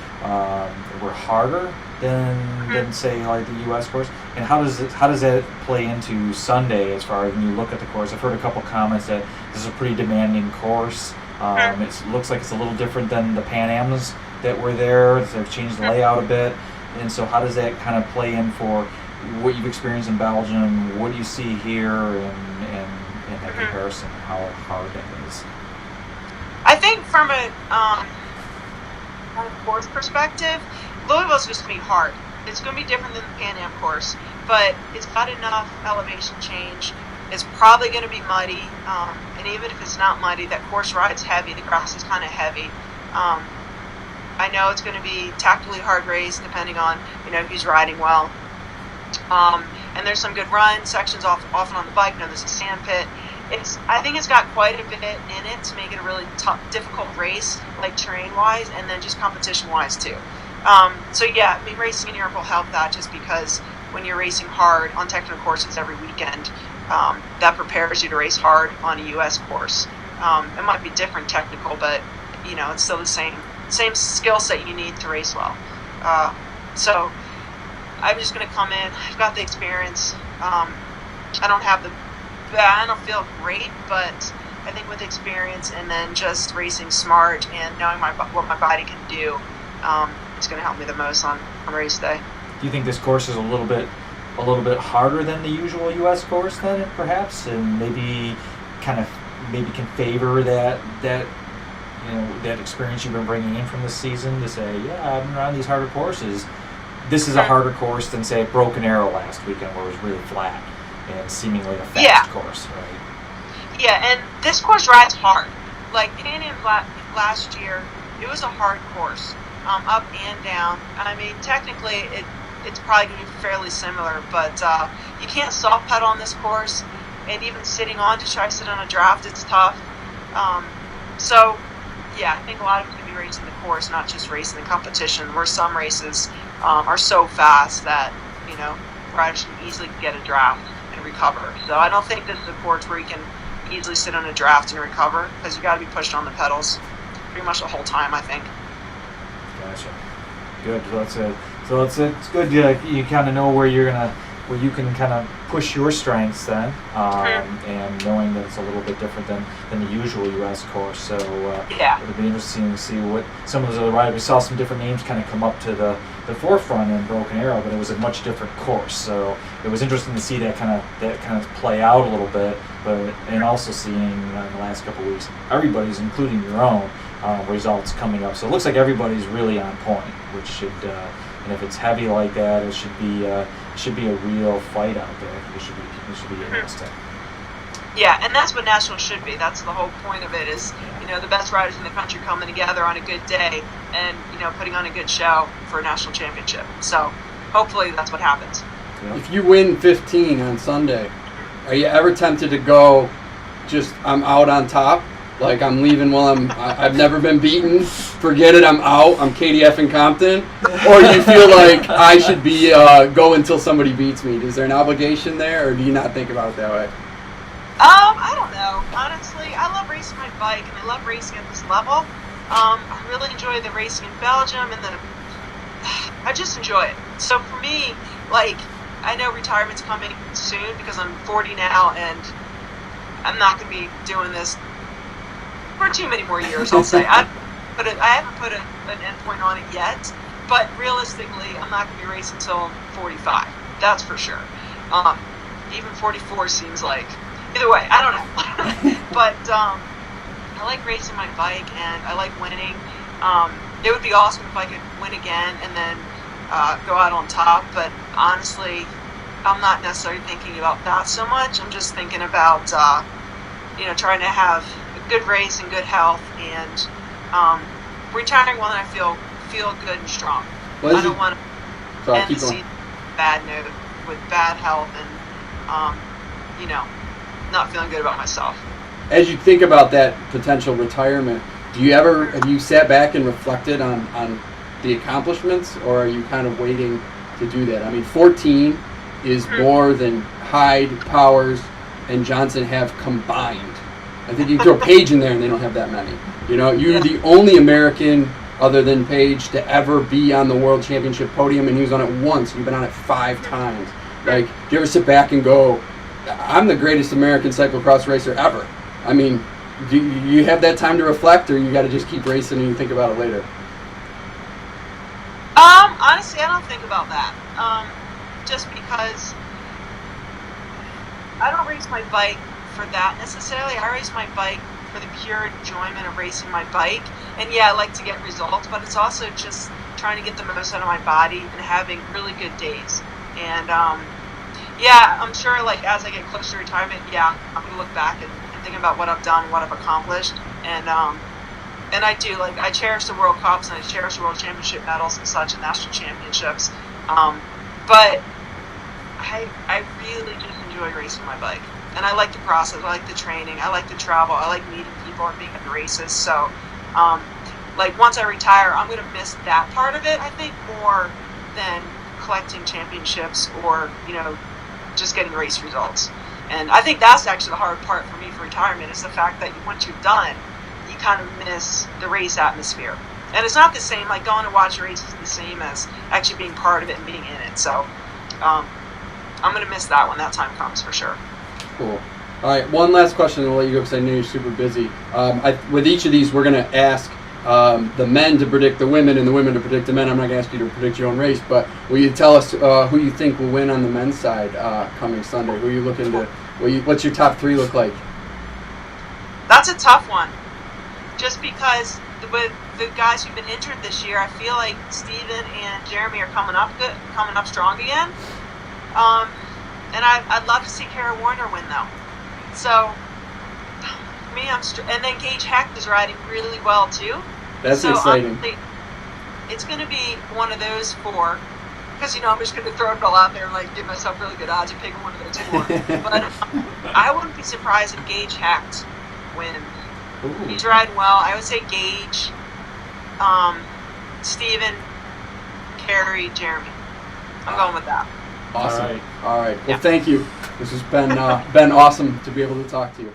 harder than say like the U.S. course, and how does that play into Sunday as far as when you look at the course? I've heard a couple comments that this is a pretty demanding course. It looks like it's a little different than the Pan Ams that were there. They've changed the layout a bit, and so how does that kind of play in for what you've experienced in Belgium? What do you see here in that comparison? How hard that is? I think from a course perspective, Louisville's just going to be hard. It's going to be different than the Pan Am course, but it's got enough elevation change. It's probably going to be muddy, and even if it's not muddy, that course ride's heavy. The grass is kind of heavy. I know it's going to be tactically hard race depending on who's riding well. And there's some good run sections often on the bike. There's a sand pit. I think it's got quite a bit in it to make it a really tough, difficult race, like terrain-wise, and then just competition-wise too. So yeah, racing in Europe will help that, just because when you're racing hard on technical courses every weekend, that prepares you to race hard on a U.S. course. It might be different technical, but it's still the same skill set you need to race well. So I'm just going to come in. I've got the experience. I don't feel great, but I think with experience and then just racing smart and knowing what my body can do, it's going to help me the most on race day. Do you think this course is a little bit harder than the usual U.S. course then, perhaps, and maybe can favor that experience you've been bringing in from this season to say, yeah, I've been around these harder courses. This is a harder course than, say, Broken Arrow last weekend, where it was really flat and seemingly a fast course, right? Yeah, and this course rides hard. Like Pan Am last year, it was a hard course, up and down. I mean, technically, it's probably going to be fairly similar, but you can't soft pedal on this course, and even sitting on to try to sit on a draft, it's tough. So, yeah, I think a lot of it's going to be racing the course, not just racing the competition, where some races are so fast that, you know, riders can easily get a draft and recover. So I don't think this is a course where you can easily sit on a draft and recover, because you got to be pushed on the pedals pretty much the whole time, I think. Gotcha. Good. So it's good. You kind of know where you can kind of push your strengths then, and knowing that it's a little bit different than the usual U.S. course. So it'll be interesting to see what some of those other riders. We saw some different names kind of come up to the forefront in Broken Arrow, but it was a much different course. So it was interesting to see that kind of play out a little bit, and also seeing in the last couple of weeks everybody's, including your own, results coming up. So it looks like everybody's really on point, which should. And if it's heavy like that, it should be a real fight out there. It should be interesting. Yeah, and that's what Nationals should be. That's the whole point of it, is, you know, the best riders in the country coming together on a good day and, you know, putting on a good show for a national championship. So hopefully that's what happens. Yeah. If you win 15 on Sunday, are you ever tempted to go just, I'm out on top? Like, I'm leaving while I've never been beaten. Forget it, I'm out. I'm Katie effing Compton. Or do you feel like I should be go until somebody beats me? Is there an obligation there, or do you not think about it that way? I don't know. Honestly, I love racing my bike, and I love racing at this level. I really enjoy the racing in Belgium, and I just enjoy it. So for me, like, I know retirement's coming soon because I'm 40 now, and I'm not going to be doing this for too many more years, I'll say. I haven't put an end point on it yet, but realistically, I'm not going to be racing until 45. That's for sure. Even 44 seems like, either way, I don't know. But I like racing my bike, and I like winning. It would be awesome if I could win again and then go out on top, but honestly, I'm not necessarily thinking about that so much. I'm just thinking about, trying to have a good race and good health, and retiring when I feel good and strong. I don't want to end the season bad note with bad health and, not feeling good about myself. As you think about that potential retirement, have you sat back and reflected on the accomplishments, or are you kind of waiting to do that? I mean, 14 is more than Hyde, Powers, and Johnson have combined. I think you throw Page in there and they don't have that many. You're the only American other than Page to ever be on the World Championship podium, and he was on it once. You've been on it 5 times. Like, do you ever sit back and go, I'm the greatest American cyclocross racer ever? I mean, do you have that time to reflect, or you got to just keep racing and you think about it later? Honestly, I don't think about that. Just because I don't race my bike for that necessarily. I race my bike for the pure enjoyment of racing my bike. And yeah, I like to get results, but it's also just trying to get the most out of my body and having really good days. And I'm sure, like, as I get closer to retirement, I'm gonna look back and think about what I've done, what I've accomplished, and I do, like, I cherish the World Cups and I cherish the World Championship medals and such, and national championships. But I really just enjoy racing my bike, and I like the process. I like the training. I like the travel. I like meeting people and being at the races. So, once I retire, I'm gonna miss that part of it, I think, more than collecting championships or just getting race results. And I think that's actually the hard part for me for retirement, is the fact that once you're done, you kind of miss the race atmosphere. And it's not the same, like going to watch a race is the same as actually being part of it and being in it. So I'm going to miss that when that time comes, for sure. Cool. All right, one last question, and I'll let you go because I know you're super busy. With each of these, we're going to ask the men to predict the women and the women to predict the men. I'm not going to ask you to predict your own race, but will you tell us who you think will win on the men's side coming Sunday? Who are you looking to? What's your top 3 look like? That's a tough one. Just because with the guys who've been injured this year, I feel like Steven and Jeremy are coming up strong again. And I'd love to see Kara Warner win, though. So, me, and then Gage Heck is riding really well too. That's so exciting. Honestly, it's going to be one of those four, because I'm just going to throw it all out there and like give myself really good odds of picking one of those four. But I wouldn't be surprised if Gage Hecht wins. He's riding well. I would say Gage, Steven, Carey, Jeremy. I'm going with that. Awesome. All right. Well, thank you. This has been awesome to be able to talk to you.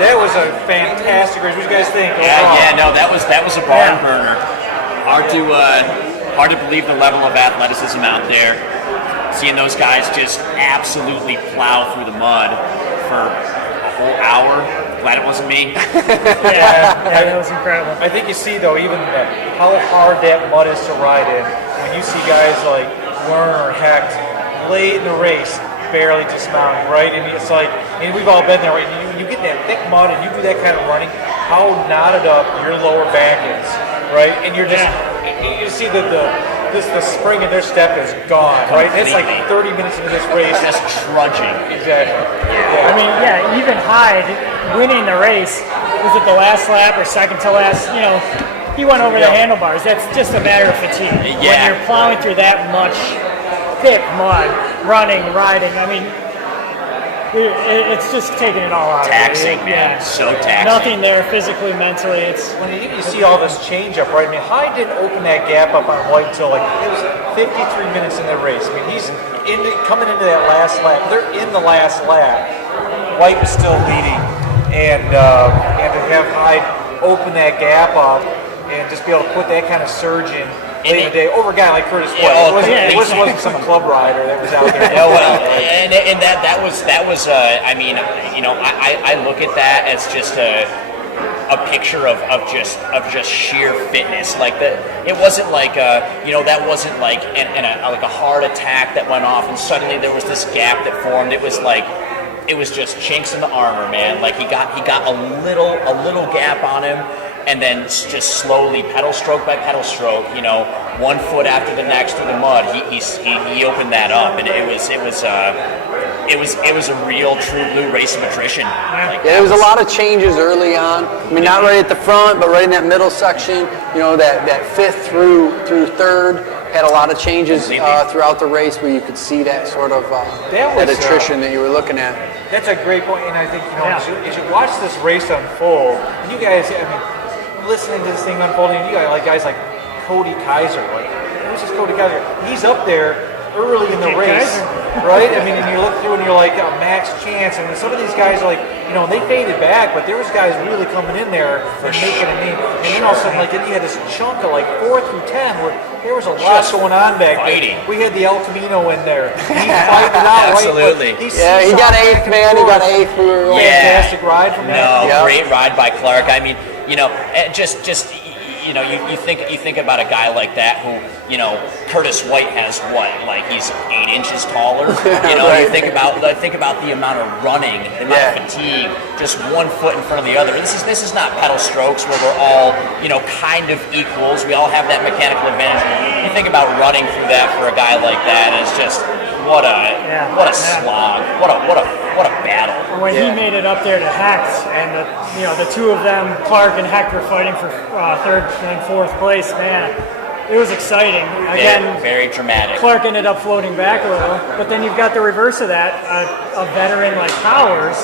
That was a fantastic race. What do you guys think? No, that was a barn burner. Hard to believe the level of athleticism out there. Seeing those guys just absolutely plow through the mud for a whole hour. Glad it wasn't me. That was incredible. I think you see though, even how hard that mud is to ride in. When you see guys like Werner, Hecht, late in the race, barely dismounting, right? And it's like, and we've all been there, right? You get that thick mud and you do that kind of running, how knotted up your lower back is, right? And you're just, you see that the spring in their step is gone, right? It's like 30 minutes into this race. Just trudging. Exactly. I mean, even Hyde winning the race, was it the last lap or second to last? He went over the handlebars. That's just a matter of fatigue. When you're plowing through that much thick mud, running, riding, I mean, it's just taking it all out. Taxing, man. So taxing. Nothing there physically, mentally. It's when you see all this change up, right? I mean, Hyde didn't open that gap up on White until like it was 53 minutes in the race. I mean, he's coming into that last lap. They're in the last lap. White was still leading, and to have Hyde open that gap up and just be able to put that kind of surge in late in the day over a guy like Curtis White. It wasn't some club rider that was out there. And that was I mean, I look at that as just a picture of just sheer fitness. Like it wasn't like that wasn't like like a heart attack that went off and suddenly there was this gap that formed. It was just chinks in the armor, man. Like he got a little gap on him. And then just slowly, pedal stroke by pedal stroke, 1 foot after the next through the mud, he opened that up, and it was a real true blue race of attrition. There was a lot of changes early on. I mean, not right at the front, but right in that middle section. That fifth through third had a lot of changes throughout the race, where you could see that sort of that attrition that you were looking at. That's a great point, and I think as you watch this race unfold, and you guys, listening to this thing unfolding, you got guys like Cody Kaiser. Like, who's this Cody Kaiser? He's up there early in the race, right? I mean, and you look through and you're like, Max Chance, and some of these guys are like, they faded back, but there was guys really coming in there and making a name. And then all of a sudden, then you had this chunk of 4 through 10 where there was a lot going on back there. We had the El Camino in there. He fighting it out, Absolutely. Right? He got 8th, man. He got 8th. Fantastic ride from him. Great ride by Clark. I mean, you think about a guy like that who, Curtis White has what, he's 8 inches taller. You think about the amount of running, the amount of fatigue, just 1 foot in front of the other. This is not pedal strokes where we're all, kind of equals. We all have that mechanical advantage. You think about running through that for a guy like that, and it's just what a slog, what a battle. When he made it up there to Hecht, and the two of them, Clark and Hecht, were fighting for third and fourth place, man, it was exciting. Again, very dramatic. Clark ended up floating back a little, but then you've got the reverse of that, a veteran like Powers,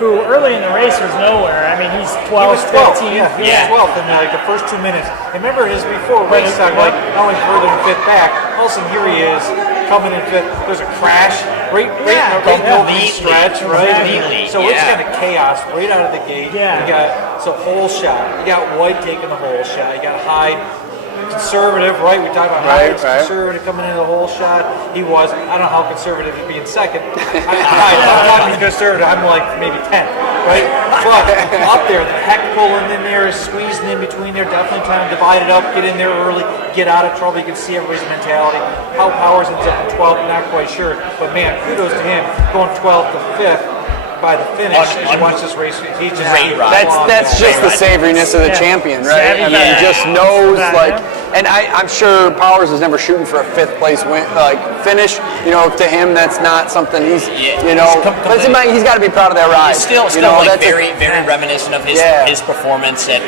who early in the race was nowhere. I mean, he's 12th, 15th. He was 12th in the first 2 minutes. Remember, his before race time, going further than fifth back. All of a sudden, here he is, coming in fifth. There's a crash right in the opening stretch, right? Completely. So it's kind of chaos right out of the gate. You got hole shot. You got White taking the hole shot. You got Hyde conservative, right? We talk about Right, Hyatt's right. conservative coming into the whole shot. He was. I don't know how conservative he'd be in second. I'm talking conservative. I'm like maybe 10, right? But up there, the heck pulling in there, squeezing in between there, definitely trying to divide it up, get in there early, get out of trouble. You can see everybody's mentality. How Powers ends up in 12th, not quite sure. But man, kudos to him going 12th to 5th. By the finish, as you watch this race, he just That's just the savoriness of the champion, right? I mean, he just knows, like, and I'm sure Powers is never shooting for a 5th place finish. You know, to him, that's not something he's, you know, but he's got to be proud of that ride. He's still you know, like very reminiscent of his performance at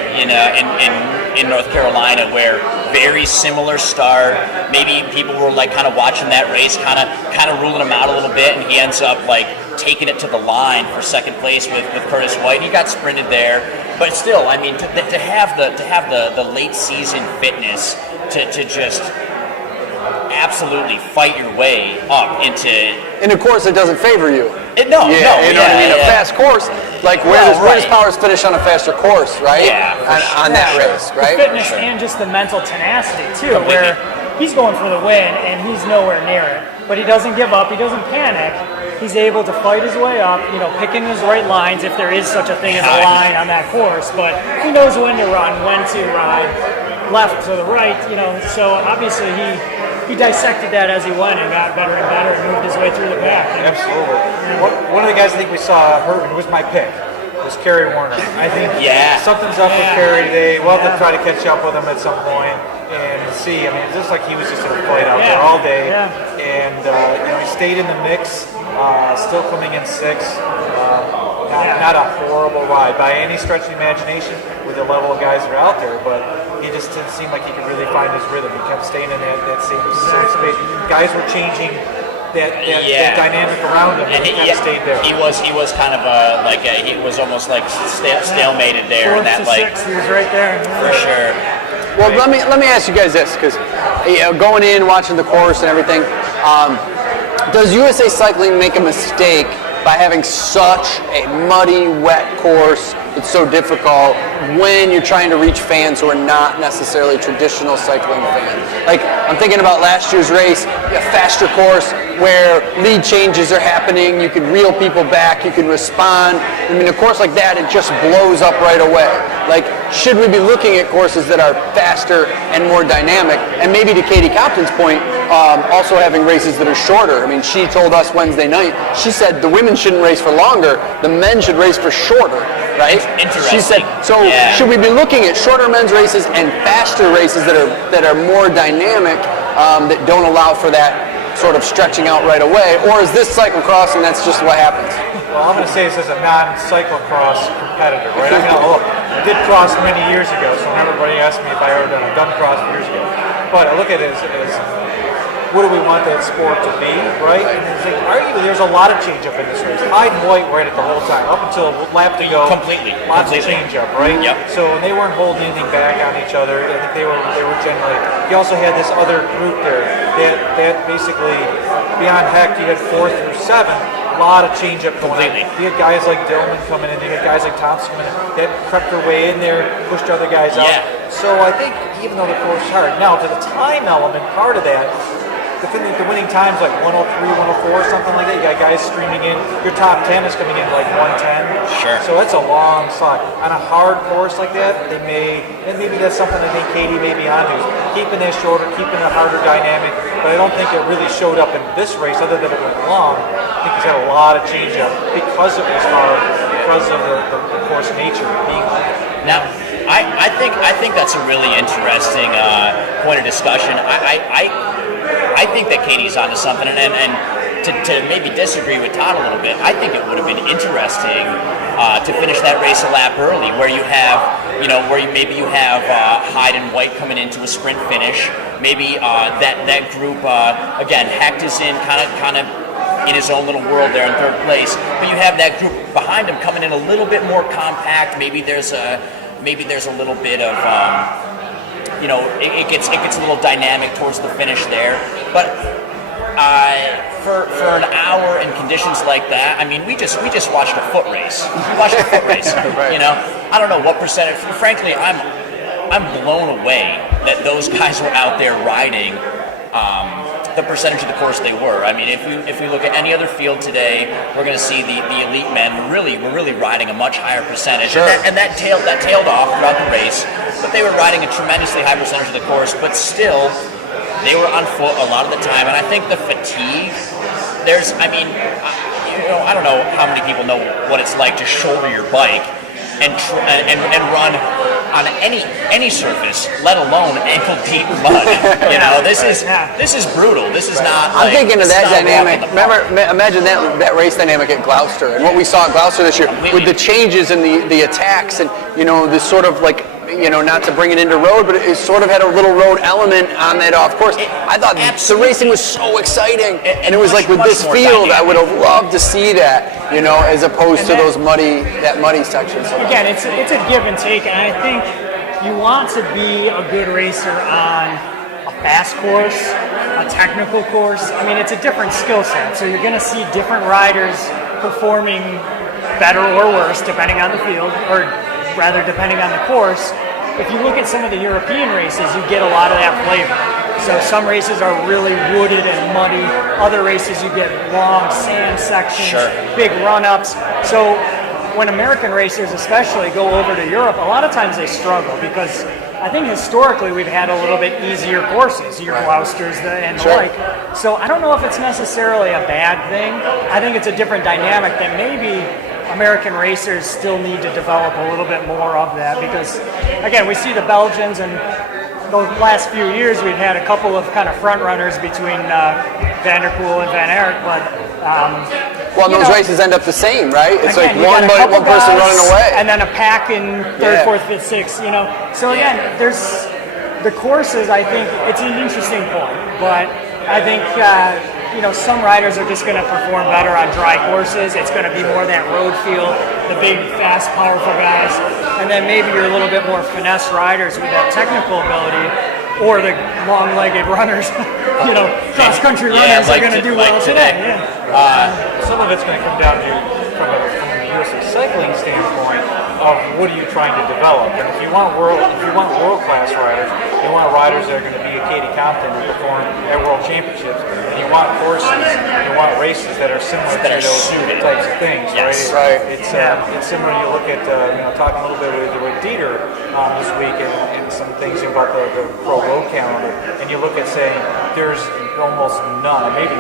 in North Carolina, where very similar start. Maybe people were like kind of watching that race, kind of ruling him out a little bit, and he ends up like taking it to the line for second place with Curtis White. He got sprinted there, but still, I mean, to have the late season fitness to just absolutely fight your way up into. In a course that doesn't favor you. You know what I mean? A fast course, like where does Powers finish on a faster course, right? Yeah, on that race, right? The fitness and just the mental tenacity too, where he's going for the win and he's nowhere near it, but he doesn't give up, he doesn't panic. He's able to fight his way up, you know, picking his right lines if there is such a thing as a line on that course, but he knows when to run, when to ride left to the right, you know, so obviously he dissected that as he went and got better and better and moved his way through the pack. Absolutely. One of the guys I think we saw hurt, who was my pick, was Kerry Warner. I think something's up with Kerry today. We'll have to try to catch up with him at some point and see. I mean, it looks like he was just in a fight out there all day. And, you know, he stayed in the mix, still coming in 6th. Not a horrible ride by any stretch of the imagination with the level of guys that are out there, but he just didn't seem like he could really find his rhythm. He kept staying in that same space. Guys were changing that dynamic around him, and he kind of stayed there. He was kind of he was almost like stalemated there. 4th to 6th, he was right there. For sure. Well, let me ask you guys this, because going in, watching the course and everything, does USA Cycling make a mistake by having such a muddy, wet course that's so difficult when you're trying to reach fans who are not necessarily traditional cycling fans? Like, I'm thinking about last year's race, a faster course where lead changes are happening, you can reel people back, you can respond. I mean, a course like that, it just blows up right away. Like, should we be looking at courses that are faster and more dynamic? And maybe to Katie Compton's point, also having races that are shorter. I mean, she told us Wednesday night, she said the women shouldn't race for longer, the men should race for shorter, right? Interesting. She said, so should we be looking at shorter men's races and faster races that are more dynamic, that don't allow for that sort of stretching out right away? Or is this cyclocross and that's just what happens? Well, I'm going to say this as a non-cyclocross competitor, right? I mean, look, I did cross many years ago, so everybody asked me if I ever done cross years ago. But I look at it as what do we want that sport to be, right? And there's a lot of change-up in this race. Hyde and White were at it the whole time, up until a lap to go. Completely. Lots of change-up, right? Yep. So they weren't holding anything back on each other. I think they were generally. You also had this other group there that basically, beyond Heck, you had 4 through 7. A lot of change-up going on. You had guys like Dillman coming in. You had guys like Thompson coming in. That crept their way in there, pushed other guys out. So I think even though the course is hard, now to the time element, part of that. The winning times like 103, 104, something like that. You got guys streaming in. Your top 10 is coming in like 110. Sure. So it's a long slog. On a hard course like that, and maybe that's something I think Katie may be onto. Keeping that shorter, keeping a harder dynamic. But I don't think it really showed up in this race, other than it went long. I think he's had a lot of change up because it was hard, because of the course nature being like that. Now, I think that's a really interesting point of discussion. I think that Katie's onto something, and to maybe disagree with Todd a little bit, I think it would have been interesting to finish that race a lap early, where you have, maybe you have Hyde and White coming into a sprint finish. Maybe that group again, Hecht is in kind of in his own little world there in 3rd place, but you have that group behind him coming in a little bit more compact. Maybe there's a little bit of. It gets a little dynamic towards the finish there, but for an hour in conditions like that, I mean, we just watched a foot race. We watched a foot race. Right. You know, I don't know what percentage. Frankly, I'm blown away that those guys were out there riding the percentage of the course they were. I mean, if we look at any other field today, we're going to see the elite men were really riding a much higher percentage, Sure. and that tailed off throughout the race. But they were riding a tremendously high percentage of the course. But still, they were on foot a lot of the time, and I think the fatigue. I don't know how many people know what it's like to shoulder your bike and run on any surface, let alone ankle deep mud. This is brutal. This is not. I'm thinking of that dynamic. Imagine that race dynamic at Gloucester and what we saw at Gloucester this year with the changes in the attacks and this sort of like. Not to bring it into road, but it sort of had a little road element on that off course. I thought the racing was so exciting, and it was like with this field, I would have loved to see that, as opposed to those muddy section. So again, it's a give and take, and I think you want to be a good racer on a fast course, a technical course. I mean, it's a different skill set, so you're going to see different riders performing better or worse depending on the field, or rather depending on the course. If you look at some of the European races, you get a lot of that flavor. So some races are really wooded and muddy. Other races you get long sand sections, big run-ups. So when American racers especially go over to Europe, a lot of times they struggle because I think historically we've had a little bit easier courses, your Gloucesters and the like. So I don't know if it's necessarily a bad thing. I think it's a different dynamic that maybe American racers still need to develop a little bit more of that because, again, we see the Belgians and the last few years we've had a couple of kind of front runners between Van der Poel and Van Aert, but those races end up the same, right? It's again, like one person running away, and then a pack in third, fourth, fifth, sixth. So again, there's the courses. I think it's an interesting point, but I think. Some riders are just going to perform better on dry courses. It's going to be more that road feel, the big, fast, powerful guys. And then maybe you're a little bit more finesse riders with that technical ability, or the long-legged runners, cross-country runners are going to do well today. Some of it's going to come down to, from the USA cycling standpoint, of what are you trying to develop. And if you want world-class riders, you want riders that are going to be a Katie Compton and perform at World Championships, and you want courses, you want races that are similar to those types of things, right? It's similar. You look at talking a little bit with Dieter this week and some things about the pro road calendar, and you look at saying there's almost none, maybe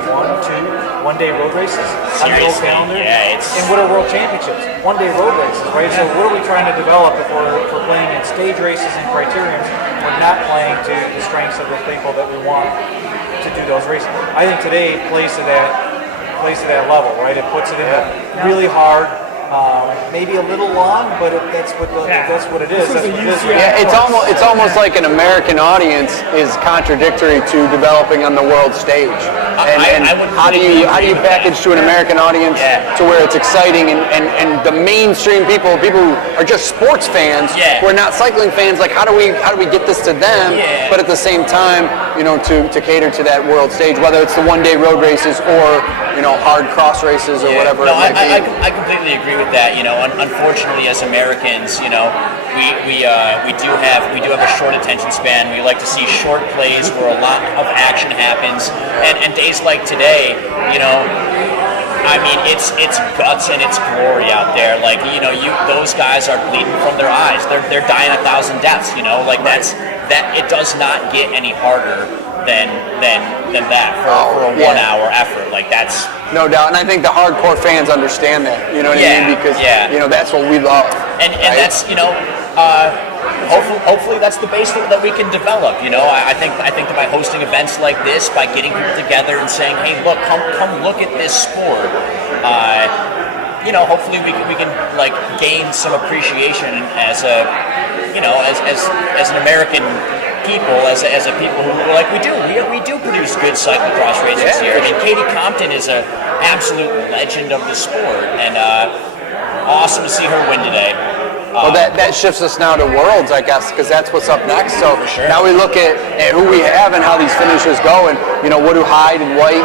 one-day road races on the road calendar. And what are World Championships? One-day road races, right? So what are we trying to develop if we're playing in stage races and criteriums? We're not playing to the strengths of the people that we want to do those races. I think today plays to that level, right? It puts it in really hard. Maybe a little long, but that's what it is. It's almost like an American audience is contradictory to developing on the world stage. And how do you package to an American audience to where it's exciting and the mainstream people who are just sports fans who are not cycling fans, like how do we get this to them, but at the same time, to cater to that world stage, whether it's the one-day road races or hard cross races or whatever it might be. I completely agree with that. Unfortunately, as Americans, we do have a short attention span. We like to see short plays where a lot of action happens, and days like today, it's guts and it's glory out there. Like those guys are bleeding from their eyes. They're dying 1,000 deaths. It does not get any harder than that for a 1 hour effort. Like that's no doubt, and I think the hardcore fans understand that. You know what I mean? Because that's what we love. And that's hopefully that's the base that we can develop. I think that by hosting events like this, by getting people together and saying, hey, look, come look at this sport. Hopefully we can like gain some appreciation as an American people, as a people who like we do produce good cyclocross races here. I mean, Katie Compton is an absolute legend of the sport, and awesome to see her win today. Well, that shifts us now to Worlds, I guess, because that's what's up next. So now we look at who we have and how these finishers go, and what do Hyde and White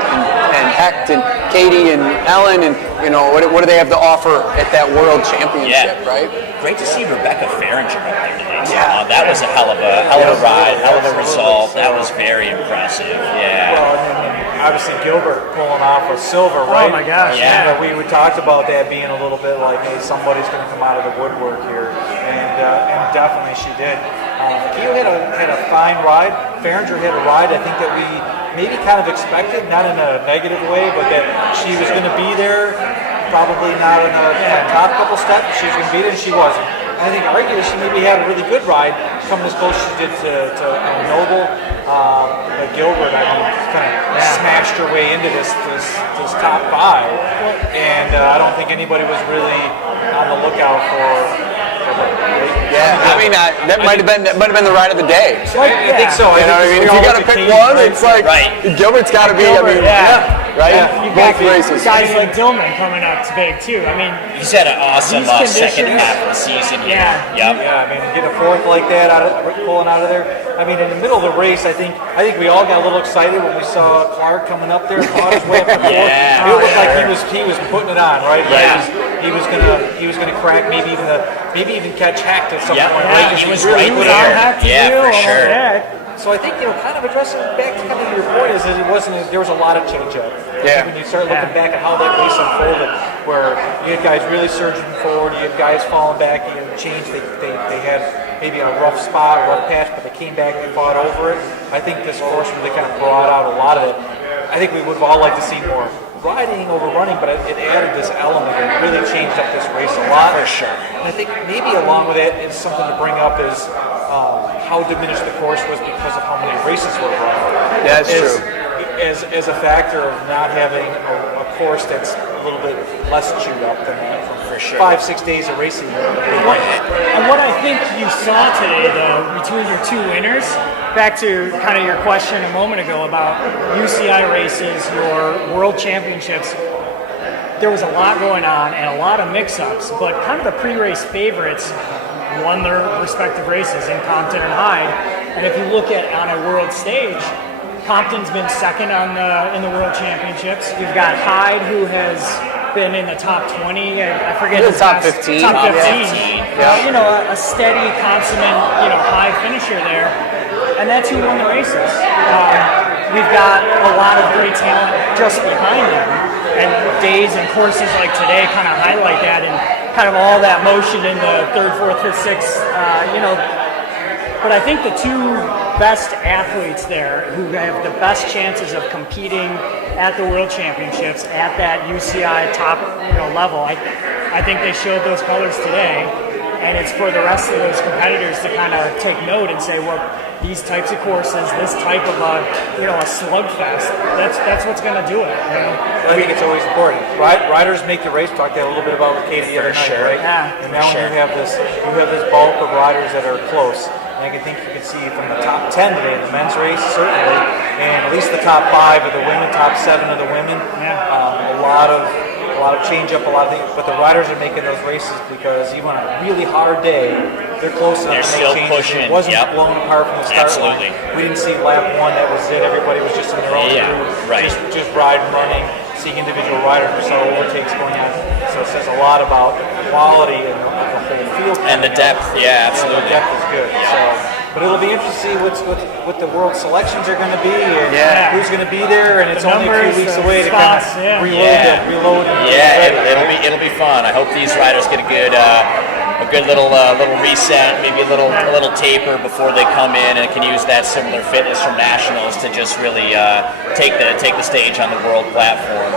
and Hecht and Katie and Ellen, and what do they have to offer at that World Championship, right? Great to see Rebecca Farringer up there today. Yeah, that was a hell of a ride, hell of a result. That was very impressive. Yeah. Well, and obviously Gilbert pulling off a silver, right? Oh my gosh! Yeah. We talked about that being a little bit like, hey, somebody's going to come out of the woodwork here, and definitely she did. Keo had a fine ride. Farringer had a ride I think that we maybe kind of expected, not in a negative way, but that she was going to be there. Probably not in a top couple steps. She was going to be there, and she wasn't. I think arguably she maybe had a really good ride coming as close as she did to Noble. But Gilbert, I mean, kind of smashed her way into this top 5, and I don't think anybody was really on the lookout for Yeah, I mean that might have been the ride of the day. I think so. You know what I mean? If you got to pick one, it's like Gilbert's got to be. Gilbert, right? You Both got races. guys like Dillman coming up to big too. I mean, he's had an awesome second half of the season. Yeah. Yep. Yeah, I mean, get a fourth like that pulling out of there. I mean, in the middle of the race, I think we all got a little excited when we saw Clark coming up there, caught his way up the fourth. It looked like he was putting it on, right? He was gonna crack, maybe even catch Hecht at some point. Right? He was really right good there. there. For sure. So I think kind of addressing back to kind of your point is that there was a lot of change up. Yeah. When you start looking back at how that race unfolded, where you had guys really surging forward, you had guys falling back, you had change. They had maybe a rough spot, a rough patch, but they came back and fought over it. I think this course really kind of brought out a lot of it. I think we would have all liked to see more riding over running, but it added this element and really changed up this race a lot. For sure. And I think maybe along with it is something to bring up is how diminished the course was because of how many races were run. Yeah, that's true. As a factor of not having a course that's a little bit less chewed up than that for sure. 5-6 days of racing. And what I think you saw today, though, between your two winners, back to kind of your question a moment ago about UCI races, your world championships, there was a lot going on and a lot of mix-ups, but kind of the pre-race favorites won their respective races in Compton and Hyde. And if you look at on a world stage, Compton's been second in the world championships. You've got Hyde, who has been in the top 20. I forget his top 15. Top 15. Yeah. A steady, consummate, high finisher there, and that's who won the races. We've got a lot of great talent just behind them, and days and courses like today kind of highlight that, and kind of all that motion in the third, fourth, fifth, sixth. But I think the two best athletes there who have the best chances of competing at the World Championships at that UCI top level, I think they showed those colors today, and it's for the rest of those competitors to kind of take note and say, well, these types of courses, this type of a slugfest, that's what's going to do it. I think it's always important. Riders make the race. Talked that a little bit about with Katie the other night, right? Yeah. And now when you have this bulk of riders that are close. And I think you can see from the top 10 today in the men's race, certainly, and at least the top 5 of the women, top 7 of the women. A lot of change up, a lot of things. But the riders are making those races because even on a really hard day, they're close enough to make changes. Pushing. It wasn't blown apart from the start Absolutely. line. We didn't see lap 1, that was it. Everybody was just in their own group, just riding, running, seeing individual riders. We saw overtakes going on. So it says a lot about the quality and the whole field. And the depth, absolutely. The depth is good. Yeah. So, but it'll be interesting to see what the world selections are going to be and who's going to be there. And it's only a few weeks away to kind of reload. It'll be fun. I hope these riders get a good little reset, maybe a little taper before they come in, and can use that similar fitness from Nationals to just really take the stage on the world platform.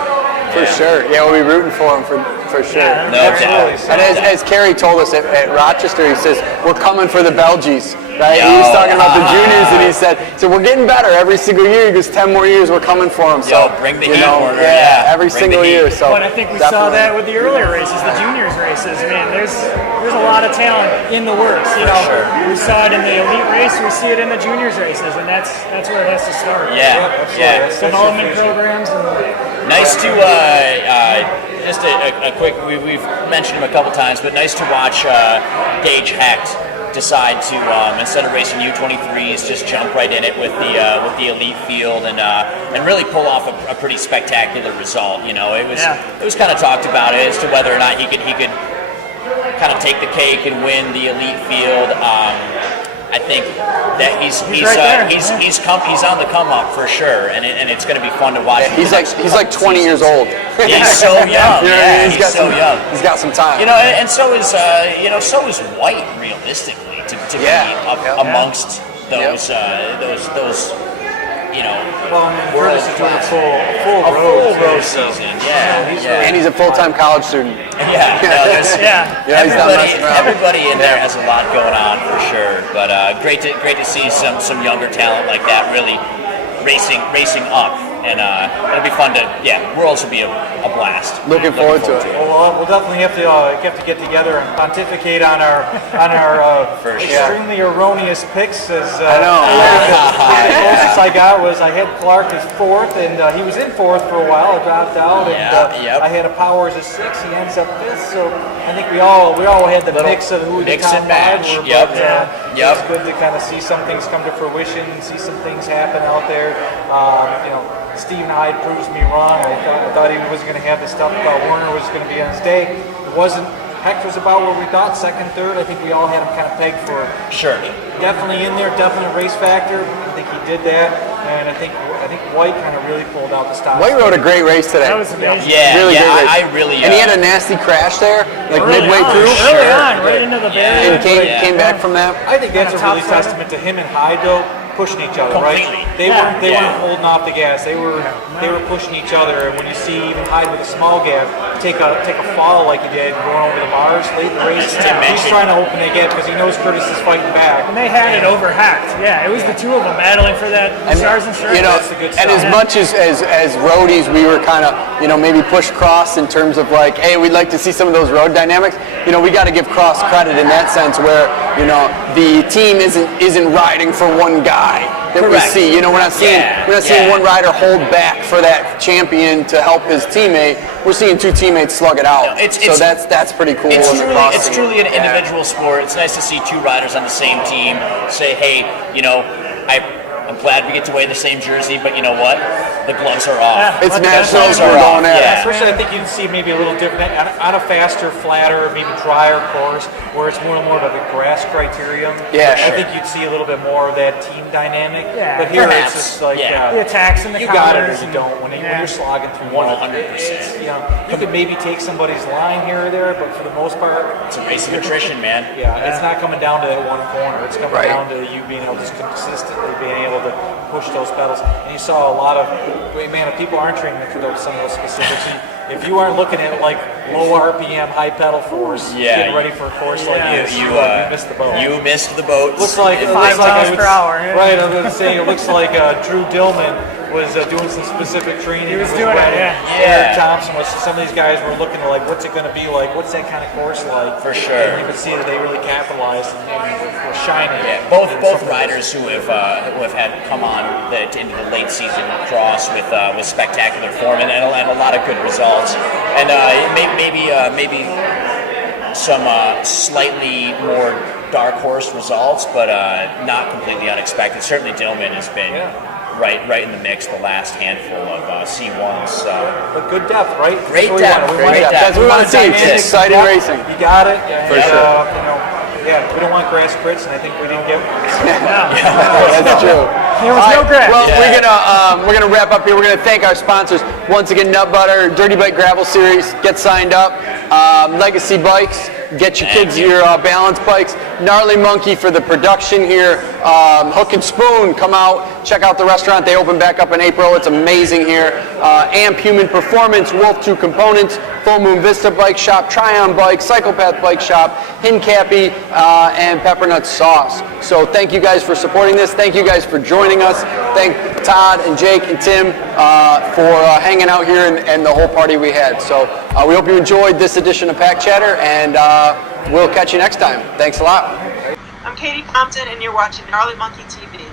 For sure. Yeah, we'll be rooting for him for sure. No doubt. And as Kerry told us at Rochester, he says, we're coming for the Belgies. Right? He was talking about the juniors, and he said, so we're getting better every single year. He goes, 10 more years, we're coming for them. So bring the heat, Warner. Every single year. So but I think we saw that with the earlier races, the juniors races. Man, there's a lot of talent in the works. We saw it in the elite race, we see it in the juniors races, and that's where it has to start. Development programs. Nice to just a quick. We've mentioned him a couple times, but nice to watch Gage Hecht decide to instead of racing U23s, just jump right in it with the elite field and really pull off a pretty spectacular result. You know, it was kind of talked about as to whether or not he could kind of take the cake and win the elite field. I think that he's on the come up for sure, and it's going to be fun to watch. Yeah, he's like 20 years old. He's so young. He's so young. He's got some time. You know, and so is White realistically to be amongst those. You know, well, and Curtis is doing a full road season. And he's a full-time college student. Everybody in there has a lot going on for sure. But great to see some younger talent like that really racing up. And it'll be fun to, Worlds will be a blast. Looking forward to it. Well, we'll definitely have to get together and pontificate on our extremely erroneous picks. As I know. The closest I got was I had Clark as 4th, and he was in 4th for a while. I dropped out, and I had a Powers as 6th. He ends up 5th. So I think we all had the mix of who the top 5 were. It's good to kind of see some things come to fruition, see some things happen out there. Stephen Hyde proves me wrong. I thought he wasn't going to have the stuff about Warner was going to be on his day. It wasn't. Heck was about where we thought, 2nd, 3rd. I think we all had him kind of pegged for sure. Definitely in there, definite race factor. I think he did that, and I think White kind of really pulled out the stop. White rode a great race today. That was amazing. Really great race. I really. And he had a nasty crash there, like midway through. Early on, right into the barrier. And came back from that. I think that's a really testament to him and Hyde, though. Pushing each other, right? They weren't holding off the gas. They were pushing each other. And when you see even Hyde with a small gap take a fall like he did going over the bars late in the race, he's trying to open the gap because he knows Curtis is fighting back. And they had it overhacked. Yeah, it was the two of them battling for that stars and stripes. You know, and as much as roadies, we were kind of maybe pushed Cross in terms of like, hey, we'd like to see some of those road dynamics. We got to give Cross credit in that sense where the team isn't riding for one guy. That we see, we're not seeing one rider hold back for that champion to help his teammate. We're seeing 2 teammates slug it out. So that's pretty cool. It's truly an individual sport. It's nice to see 2 riders on the same team say, hey, I'm glad we get to wear the same jersey, but you know what? The gloves are off. It's nationals we're going at. Especially, I think you'd see maybe a little different on a faster, flatter, maybe drier course where it's more of a grass criterium. I think you'd see a little bit more of that team dynamic. But here it's just like the attacks and the you got it or you don't. When you're slogging through 100%. You could maybe take somebody's line here or there, but for the most part, it's a race of attrition, man. It's not coming down to that one corner. It's coming down to you being able to just consistently being able to push those pedals. And you saw a lot of, if people aren't training for some of those specifics, if you aren't looking at like low RPM, high pedal force, getting ready for a course like this, you missed the boat. You missed the boat. Looks like 5 miles per hour. Right, I was going to say, it looks like Drew Dillman was doing some specific training. He was doing it, Eric Thompson was. Some of these guys were looking at like, what's it going to be like? What's that kind of course like? For sure. And you can see that they really capitalized and were shining. Yeah, both riders who have had come on into the late season cross with spectacular form and a lot of good results, and maybe some slightly more dark horse results, but not completely unexpected. Certainly, Dillman has been. Right in the mix, the last handful of C1s. But good depth, right? Great depth. That's what we want to see. It's exciting racing. You got it. For sure. We don't want grass crits, and I think we didn't get one. That's true. There was no grass. Well, we're gonna wrap up here. We're gonna thank our sponsors once again. Nut Butter, Dirty Bike Gravel Series. Get signed up. Legacy Bikes. Get your kids your balance bikes. Gnarly Monkey for the production here. Hook and Spoon, come out, check out the restaurant. They open back up in April. It's amazing here. Amp Human Performance, Wolf 2 Components, Full Moon Vista Bike Shop, Tryon Bike, Cyclopath Bike Shop, Hincappy, and Peppernut Sauce. So thank you guys for supporting this. Thank you guys for joining us. Thank Todd and Jake and Tim for hanging out here and the whole party we had. So we hope you enjoyed this edition of Pack Chatter, and we'll catch you next time. Thanks a lot. I'm Katie Compton, and you're watching Gnarly Monkey TV.